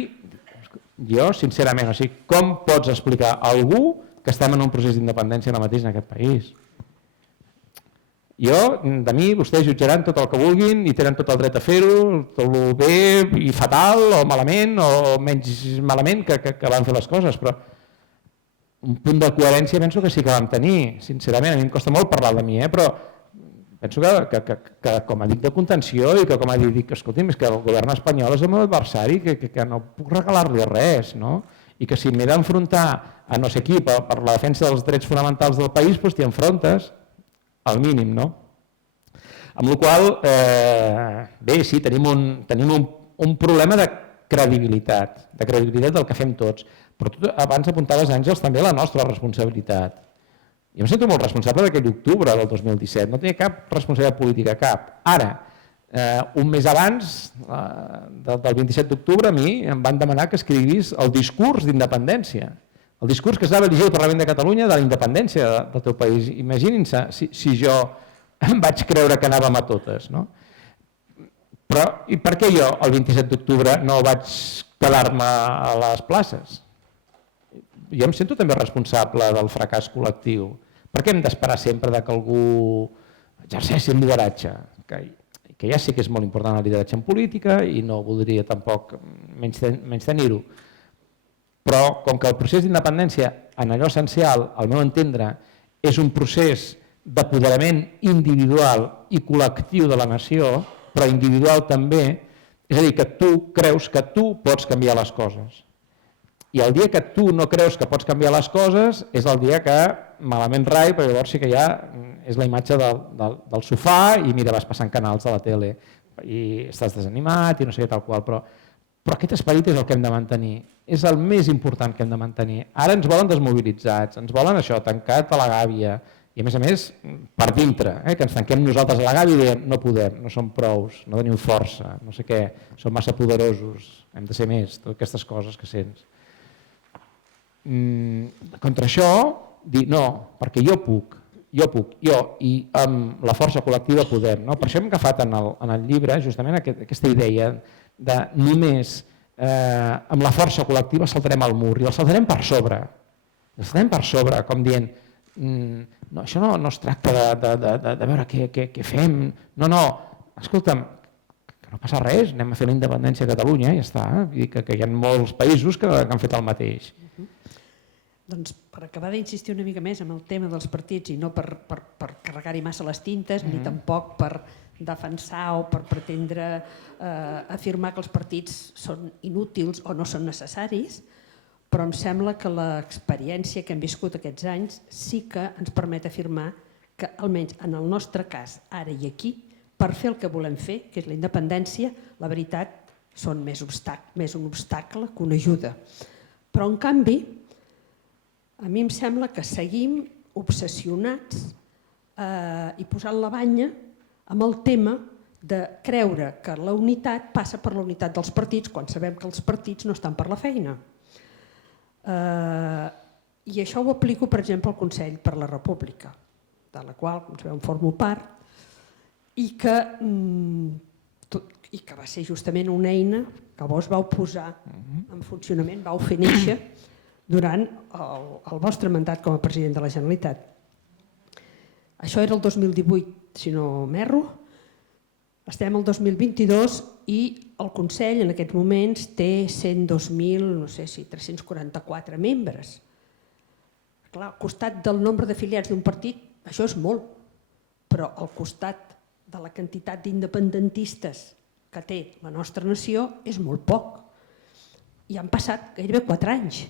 jo sincerament, com pots explicar a algú que estem en un procés d'independència ara mateix en aquest país? De mi vostès jutjaran tot el que vulguin i tenen tot el dret a fer-ho, tot el bé i fatal o malament o menys malament que van fer les coses, però un punt de coherència penso que sí que vam tenir, sincerament. A mi em costa molt parlar de mi, però penso que com a dic de contenció i que com a dic, escolti'm, és que el govern espanyol és el meu adversari, que no puc regalar-li res, no? I que si m'he d'enfrontar a no sé qui per la defensa dels drets fonamentals del país, doncs t'hi enfrontes, al mínim, no? Amb la qual cosa, bé, sí, tenim un problema de credibilitat del que fem tots, però tu abans apuntaves, Àngels, també la nostra responsabilitat. Jo em sento molt responsable d'aquell octubre del 2017, no tenia cap responsabilitat política, cap. Ara, un mes abans del 27 d'octubre, a mi em van demanar que escrivís el discurs d'independència, el discurs que es va dirigir al Parlament de Catalunya de la independència del teu país. Imaginin-se si jo em vaig creure que anàvem a totes. No? Però i per què jo el 27 d'octubre no vaig quedar-me a les places? Jo em sento també responsable del fracàs col·lectiu. Per què hem d'esperar sempre que algú exerceixi el lideratge? Que ja sé que és molt important el lideratge en política i no voldria tampoc menystenir-ho. Però com que el procés d'independència, en allò essencial, al meu entendre, és un procés d'apoderament individual i col·lectiu de la nació, però individual també, és a dir, que tu creus que tu pots canviar les coses. I el dia que tu no creus que pots canviar les coses és el dia que malament rai, però llavors sí que ja és la imatge del sofà i mira, vas passant canals de la tele i estàs desanimat i no sé què tal qual, però aquest esperit és el que hem de mantenir, és el més important que hem de mantenir. Ara ens volen desmobilitzats, ens volen això, tancat a la gàbia i a més per dintre, que ens tanquem nosaltres a la gàbia i diem no podem, no som prous, no tenim força, no sé què, som massa poderosos, hem de ser més, totes aquestes coses que sents. Contra això, dir no, perquè jo puc, jo i amb la força col·lectiva podem. No? Per això hem agafat en el llibre justament aquesta idea de només amb la força col·lectiva saltarem el mur i el saltarem per sobre. El saltarem per sobre, com dient, no, això no es tracta de veure què fem, no, escolta'm, que no passa res, anem a fer la independència a Catalunya i ja està, que hi ha molts països que han fet el mateix. Doncs per acabar d'insistir una mica més en el tema dels partits i no per carregar-hi massa les tintes ni tampoc per defensar o per pretendre afirmar que els partits són inútils o no són necessaris, però em sembla que l'experiència que hem viscut aquests anys sí que ens permet afirmar que almenys en el nostre cas, ara i aquí, per fer el que volem fer, que és la independència, la veritat són més un obstacle que una ajuda. Però en canvi, a mi em sembla que seguim obsessionats i posant la banya amb el tema de creure que la unitat passa per la unitat dels partits quan sabem que els partits no estan per la feina. I això ho aplico, per exemple, al Consell per la República, de la qual, com sabeu, formo part, i que va ser justament una eina que vos vau posar en funcionament, vau fer néixer durant el vostre mandat com a president de la Generalitat. Això era el 2018, si no m'erro. Estem al 2022 i el Consell en aquests moments té 102.000, no sé si 344 membres. Clar, al costat del nombre d'afiliats d'un partit, Això és molt, però al costat de la quantitat d'independentistes que té la nostra nació és molt poc. I han passat gairebé 4 anys.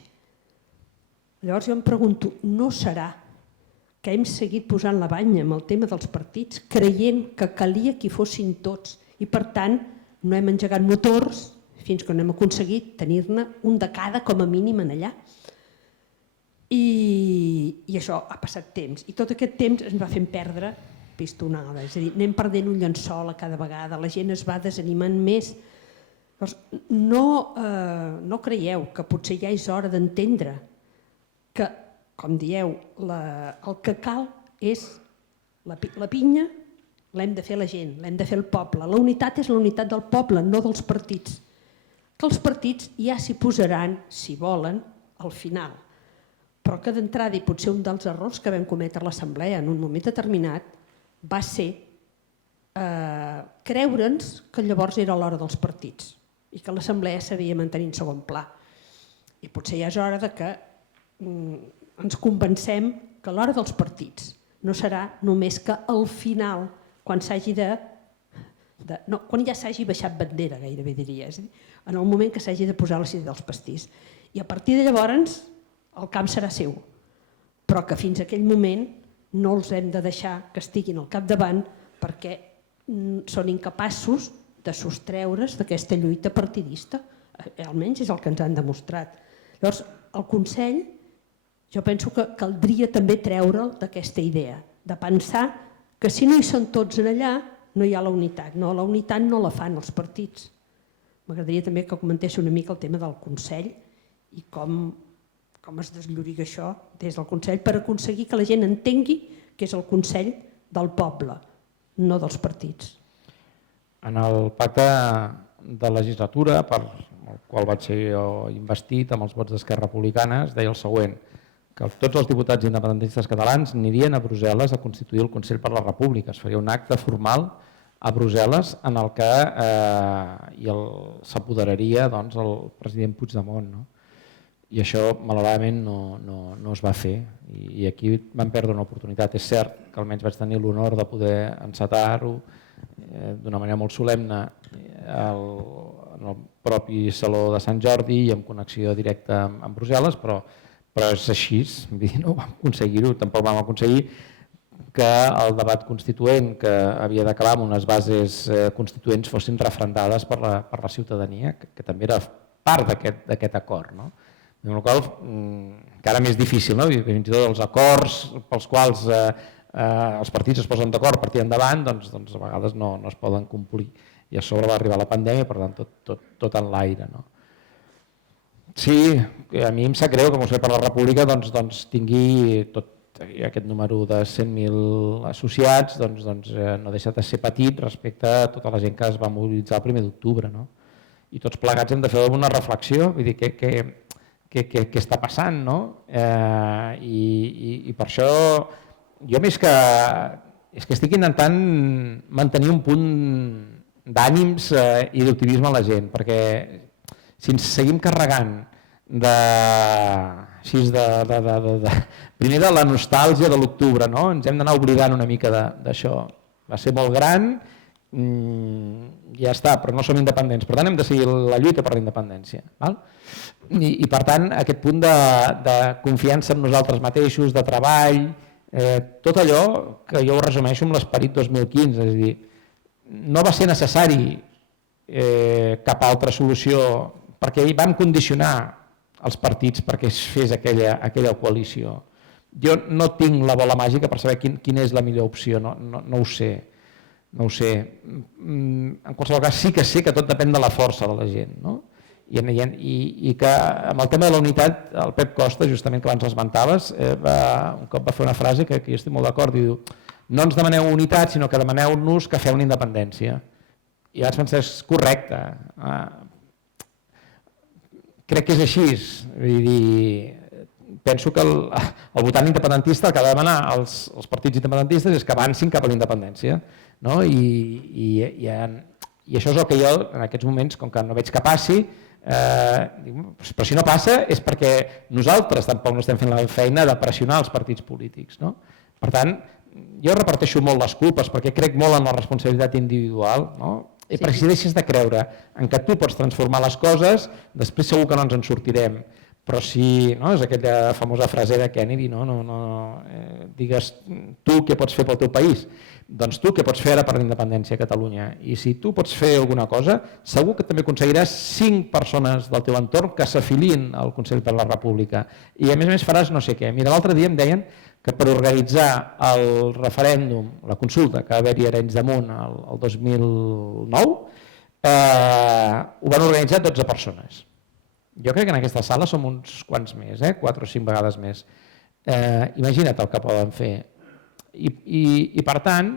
Llavors jo em pregunto, no serà que hem seguit posant la banya amb el tema dels partits creient que calia que hi fossin tots i per tant no hem engegat motors fins que no hem aconseguit tenir-ne un de cada com a mínim en allà. I això ha passat temps i tot aquest temps ens va fent perdre pistonada, és a dir, anem perdent un llençol a cada vegada, la gent es va desanimant més. No creieu que potser ja és hora d'entendre que, com dieu, el que cal és la pinya, l'hem de fer la gent, l'hem de fer el poble. La unitat és la unitat del poble, no dels partits. Que els partits ja s'hi posaran, si volen, al final. Però que d'entrada, i potser un dels errors que vam cometre a l'Assemblea en un moment determinat, va ser creure'ns que llavors era l'hora dels partits i que l'Assemblea s'havia de mantenir en segon pla. I potser ja és hora de que ens convencem que l'hora dels partits no serà només que al final, quan s'hagi quan ja s'hagi baixat bandera, gairebé diria, en el moment que s'hagi de posar la sida dels pastís. I a partir de llavors el camp serà seu, però que fins a aquell moment no els hem de deixar que estiguin al capdavant perquè són incapaços de sostreure's d'aquesta lluita partidista. Almenys és el que ens han demostrat. Llavors, el Consell, jo penso que caldria també treure'l d'aquesta idea, de pensar que si no hi són tots en allà, no hi ha la unitat. No, la unitat no la fan els partits. M'agradaria també que comentéssiu una mica el tema del Consell i com es deslloriga això des del Consell per aconseguir que la gent entengui que és el Consell del poble, no dels partits. En el pacte de legislatura, per el qual vaig ser jo investit amb els vots d'Esquerra Republicana, es deia el següent, que tots els diputats independentistes catalans anirien a Brussel·les a constituir el Consell per la República. Es faria un acte formal a Brussel·les en el que s'apoderaria el president Puigdemont. I això, malauradament, no es va fer. I aquí vam perdre una oportunitat. És cert que almenys vaig tenir l'honor de poder encetar-ho d'una manera molt solemne en el propi Saló de Sant Jordi i amb connexió directa amb Brussel·les, però és així, no vam aconseguir-ho, tampoc vam aconseguir que el debat constituent que havia d'acabar amb unes bases constituents fossin referendades per la ciutadania, que també era part d'aquest acord. Amb la qual cosa, encara més difícil, fins i tot els acords pels quals els partits es posen d'acord per tirar endavant, doncs a vegades no es poden complir. I a sobre va arribar la pandèmia, per tant, tot en l'aire. Sí, a mi em sap greu que el Consell per la República tingui tot aquest número de 100.000 associats, no deixa de ser petit respecte a tota la gent que es va mobilitzar el 1 d'octubre. I tots plegats hem de fer una reflexió, vull dir, què està passant, i per això jo més que estic intentant mantenir un punt d'ànims i d'optimisme a la gent, perquè si ens seguim carregant primer de la nostàlgia de l'octubre, ens hem d'anar oblidant una mica d'això. Va ser molt gran, ja està, però no som independents, per tant hem de seguir la lluita per la independència. I per tant aquest punt de confiança en nosaltres mateixos, de treball, tot allò que jo ho resumeixo amb l'esperit 2015, és a dir, no va ser necessari cap altra solució perquè hi vam condicionar els partits perquè es fes aquella coalició. Jo no tinc la bola màgica per saber quina és la millor opció, no ho sé. En qualsevol cas sí que sé que tot depèn de la força de la gent, i que amb el tema de la unitat el Pep Costa, justament que abans l'esmentaves, un cop va fer una frase que jo estic molt d'acord, diu: no ens demaneu unitat sinó que demaneu-nos que feu una independència. I vaig pensar, és correcte, crec que és així, penso que el votant independentista el que ha de demanar als partits independentistes és que avancin cap a la independència, i això és el que jo en aquests moments, com que no veig que passi, però si no passa és perquè nosaltres tampoc no estem fent la feina de pressionar els partits polítics. Per tant, jo reparteixo molt les culpes perquè crec molt en la responsabilitat individual, no? I perquè si deixes de creure en que tu pots transformar les coses, després segur que no ens en sortirem. Però si, no, és aquella famosa frase de Kennedy, digues tu què pots fer pel teu país, doncs tu què pots fer ara per la independència a Catalunya. I si tu pots fer alguna cosa, segur que també aconseguiràs 5 persones del teu entorn que s'afilin al Consell per la República. I a més faràs no sé què. Mira, l'altre dia em deien que per organitzar el referèndum, la consulta que va haver-hi a Arenys de Munt el 2009, ho van organitzar 12 persones. Jo crec que en aquesta sala som uns quants més, 4 o 5 vegades més. Imagina't el que poden fer. I per tant,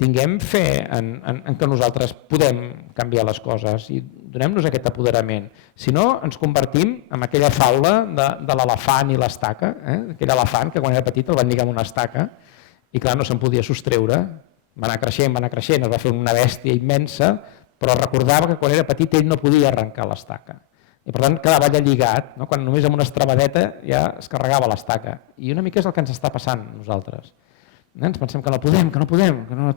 tinguem fe en que nosaltres podem canviar les coses i donem-nos aquest apoderament. Si no, ens convertim en aquella faula de l'elefant i l'estaca, aquell elefant que quan era petit el van lligar amb una estaca i clar, no se'n podia sostreure, va anar creixent, es va fer una bèstia immensa, però recordava que quan era petit ell no podia arrencar l'estaca. I per tant quedava allà lligat, quan només amb una estrabadeta ja es carregava l'estaca. I una mica és el que ens està passant a nosaltres. Ens pensem que no podem,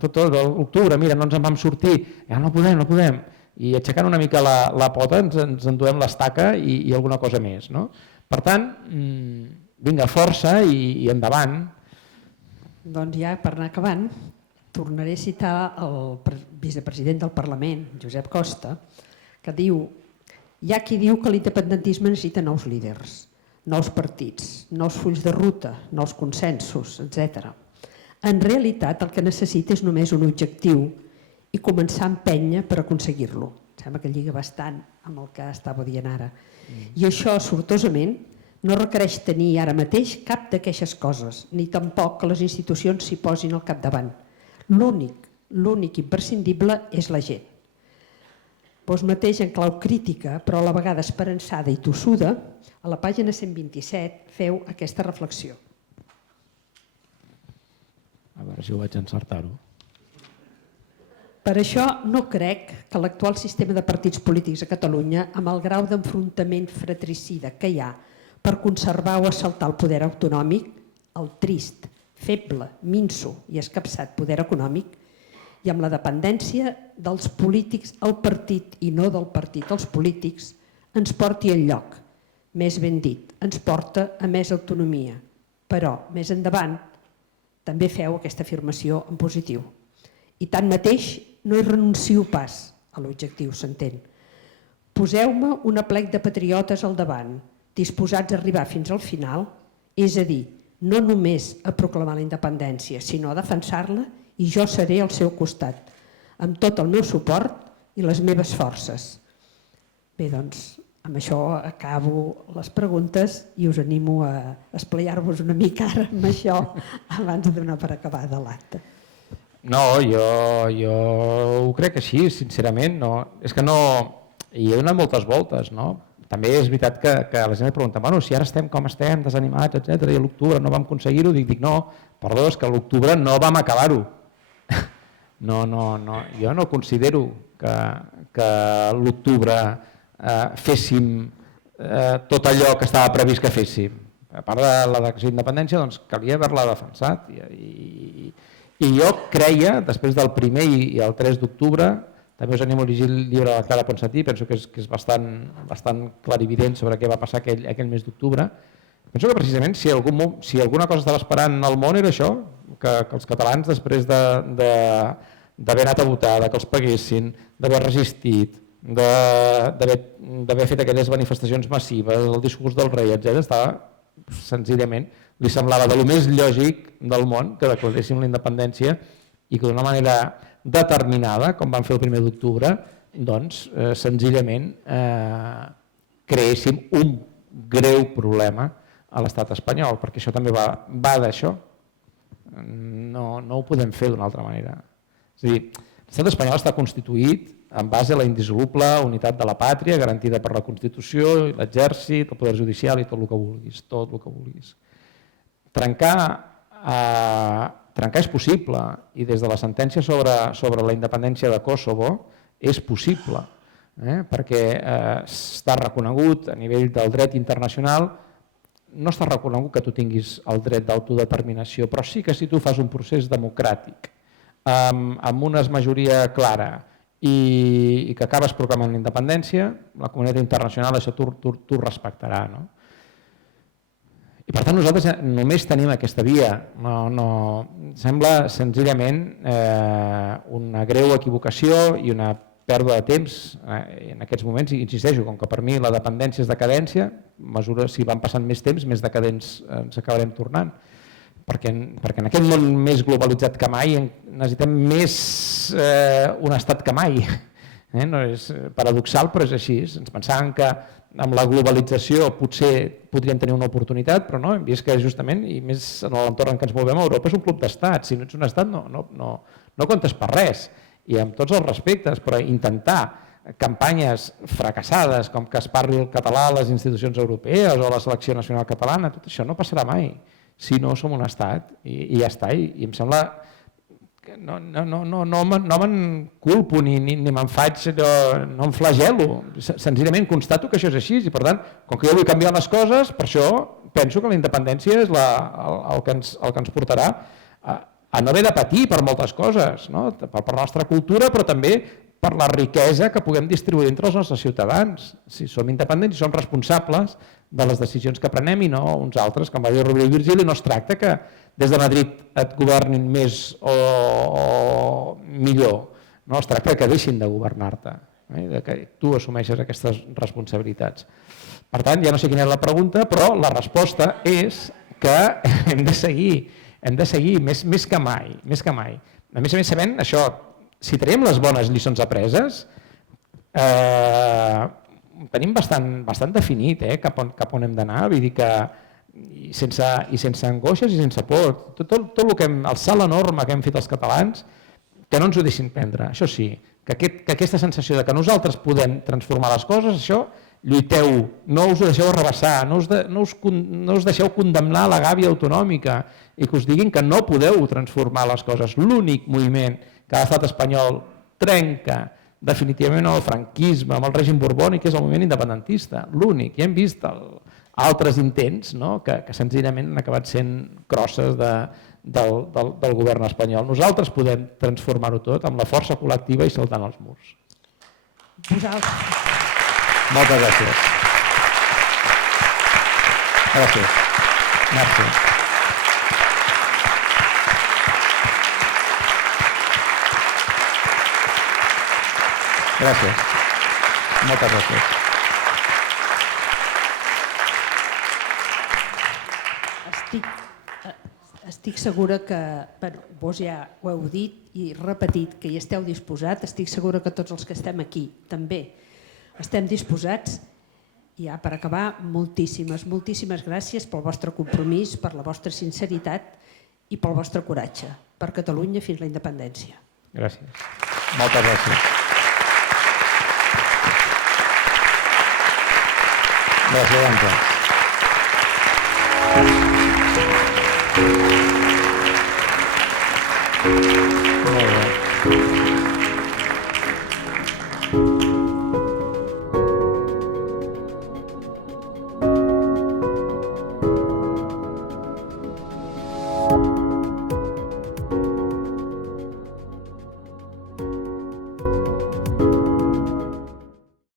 tot l'octubre, mira, no ens en vam sortir, ja no podem. I aixecant una mica la pota ens enduem l'estaca i alguna cosa més. Per tant, vinga, força i endavant. Doncs ja per anar acabant, tornaré a citar el vicepresident del Parlament, Josep Costa, que diu: hi ha qui diu que l'independentisme necessita nous líders, nous partits, nous fulls de ruta, nous consensos, etc. En realitat el que necessita és només un objectiu i començar a empènyer per aconseguir-lo. Em sembla que lliga bastant amb el que estava dient ara. I això, sortosament, no requereix tenir ara mateix cap d'aquestes coses, ni tampoc que les institucions s'hi posin al capdavant. L'únic imprescindible és la gent. Vos mateix en clau crítica, però a la vegada esperançada i tossuda, a la pàgina 127 feu aquesta reflexió. A veure si ho vaig encertar-ho. Per això no crec que l'actual sistema de partits polítics a Catalunya, amb el grau d'enfrontament fratricida que hi ha per conservar o assaltar el poder autonòmic, el trist, feble, minso i escapçat poder econòmic, i amb la dependència dels polítics al partit i no del partit als polítics, ens porti enlloc. Més ben dit, ens porta a més autonomia. Però, més endavant, també feu aquesta afirmació en positiu. I tanmateix, no hi renuncio pas a l'objectiu, s'entén. Poseu-me un aplec de patriotes al davant, disposats a arribar fins al final, és a dir, no només a proclamar la independència, sinó a defensar-la, i jo seré al seu costat, amb tot el meu suport i les meves forces. Bé, doncs, amb això acabo les preguntes i us animo a esplaiar-vos una mica ara amb això abans de donar per acabada l'acte. No, jo ho crec així, sincerament. És que no... Hi he donat moltes voltes, no? També és veritat que la gent em pregunta, bueno, si ara estem com estem, desanimats, etc. i a l'octubre no vam aconseguir-ho, dic, no, perdó, és que a l'octubre no vam acabar-ho. No, jo no considero que a l'octubre féssim tot allò que estava previst que féssim. A part de la declaració d'independència, doncs calia haver-la defensat. I jo creia, després del 1er i el 3 d'octubre, també us animo a llegir el llibre de la Clara Ponsatí, penso que és bastant clarivident sobre què va passar aquell mes d'octubre. Penso que precisament si alguna cosa estava esperant al món era això, que els catalans després d'haver anat a votar, que els paguessin, d'haver resistit, d'haver fet aquelles manifestacions massives, el discurs del rei, etc., estava senzillament, li semblava de lo més lògic del món que declaréssim la independència i que d'una manera determinada, com van fer el 1er d'octubre, doncs senzillament creéssim un greu problema a l'estat espanyol, perquè això també va d'això. No ho podem fer d'una altra manera. És a dir, l'estat espanyol està constituït en base a la indissoluble unitat de la pàtria, garantida per la Constitució, l'exèrcit, el poder judicial i tot el que vulguis. Trencar és possible i des de la sentència sobre la independència de Kosovo és possible, perquè està reconegut a nivell del dret internacional no està reconegut que tu tinguis el dret d'autodeterminació, però sí que si tu fas un procés democràtic amb una majoria clara i que acabes proclamant la independència, la comunitat internacional això t'ho respectarà. No? I per tant nosaltres només tenim aquesta via. Sembla senzillament una greu equivocació i una pèrdua de temps en aquests moments, i insisteixo, com que per mi la dependència és decadència, si van passant més temps, més decadents ens acabarem tornant. Perquè en aquest món més globalitzat que mai necessitem més un estat que mai. No és paradoxal, però és així. Ens pensàvem que amb la globalització potser podríem tenir una oportunitat, però no, hem vist que justament, i més en l'entorn en què ens movem, Europa és un club d'estats. Si no ets un estat no comptes per res. I amb tots els respectes, però intentar campanyes fracassades com que es parli el català a les institucions europees o a la selecció nacional catalana, tot això no passarà mai si no som un estat i ja està. I em sembla que no me'n culpo ni me'n faig, no em flagelo, senzillament constato que això és així i per tant, com que jo vull canviar les coses, per això penso que la independència és el que ens portarà a no haver de patir per moltes coses, per la nostra cultura, però també per la riquesa que puguem distribuir entre els nostres ciutadans. Si som independents i som responsables de les decisions que prenem i no uns altres, com va dir Rovira i Virgili, no es tracta que des de Madrid et governin més o millor, no es tracta que deixin de governar-te, que tu assumeixes aquestes responsabilitats. Per tant, ja no sé quina és la pregunta, però la resposta és que hem de seguir més que mai. A més sabent això, si traiem les bones lliçons apreses, tenim bastant definit cap on hem d'anar, vull dir que i sense angoixes i sense por. Tot el que hem alçat la norma que hem fet els catalans, que no ens ho deixin prendre. Això sí, que aquesta sensació de que nosaltres podem transformar les coses, això lluiteu, no us ho deixeu arrabassar, no us deixeu condemnar la gàbia autonòmica i que us diguin que no podeu transformar les coses. L'únic moviment que l'estat espanyol trenca definitivament el franquisme, amb el règim borbònic, és el moviment independentista, l'únic. I hem vist altres intents que senzillament han acabat sent crosses del govern espanyol. Nosaltres podem transformar-ho tot amb la força col·lectiva i saltant els murs. Moltes gràcies. Gràcies. Merci. Gràcies. Moltes gràcies. Estic segura que, vos ja ho heu dit i repetit, que hi esteu disposats. Estic segura que tots els que estem aquí també estem disposats. I ja per acabar, moltíssimes gràcies pel vostre compromís, per la vostra sinceritat i pel vostre coratge. Per Catalunya fins la independència. Gràcies. Moltes gràcies. Gràcies, Àngels.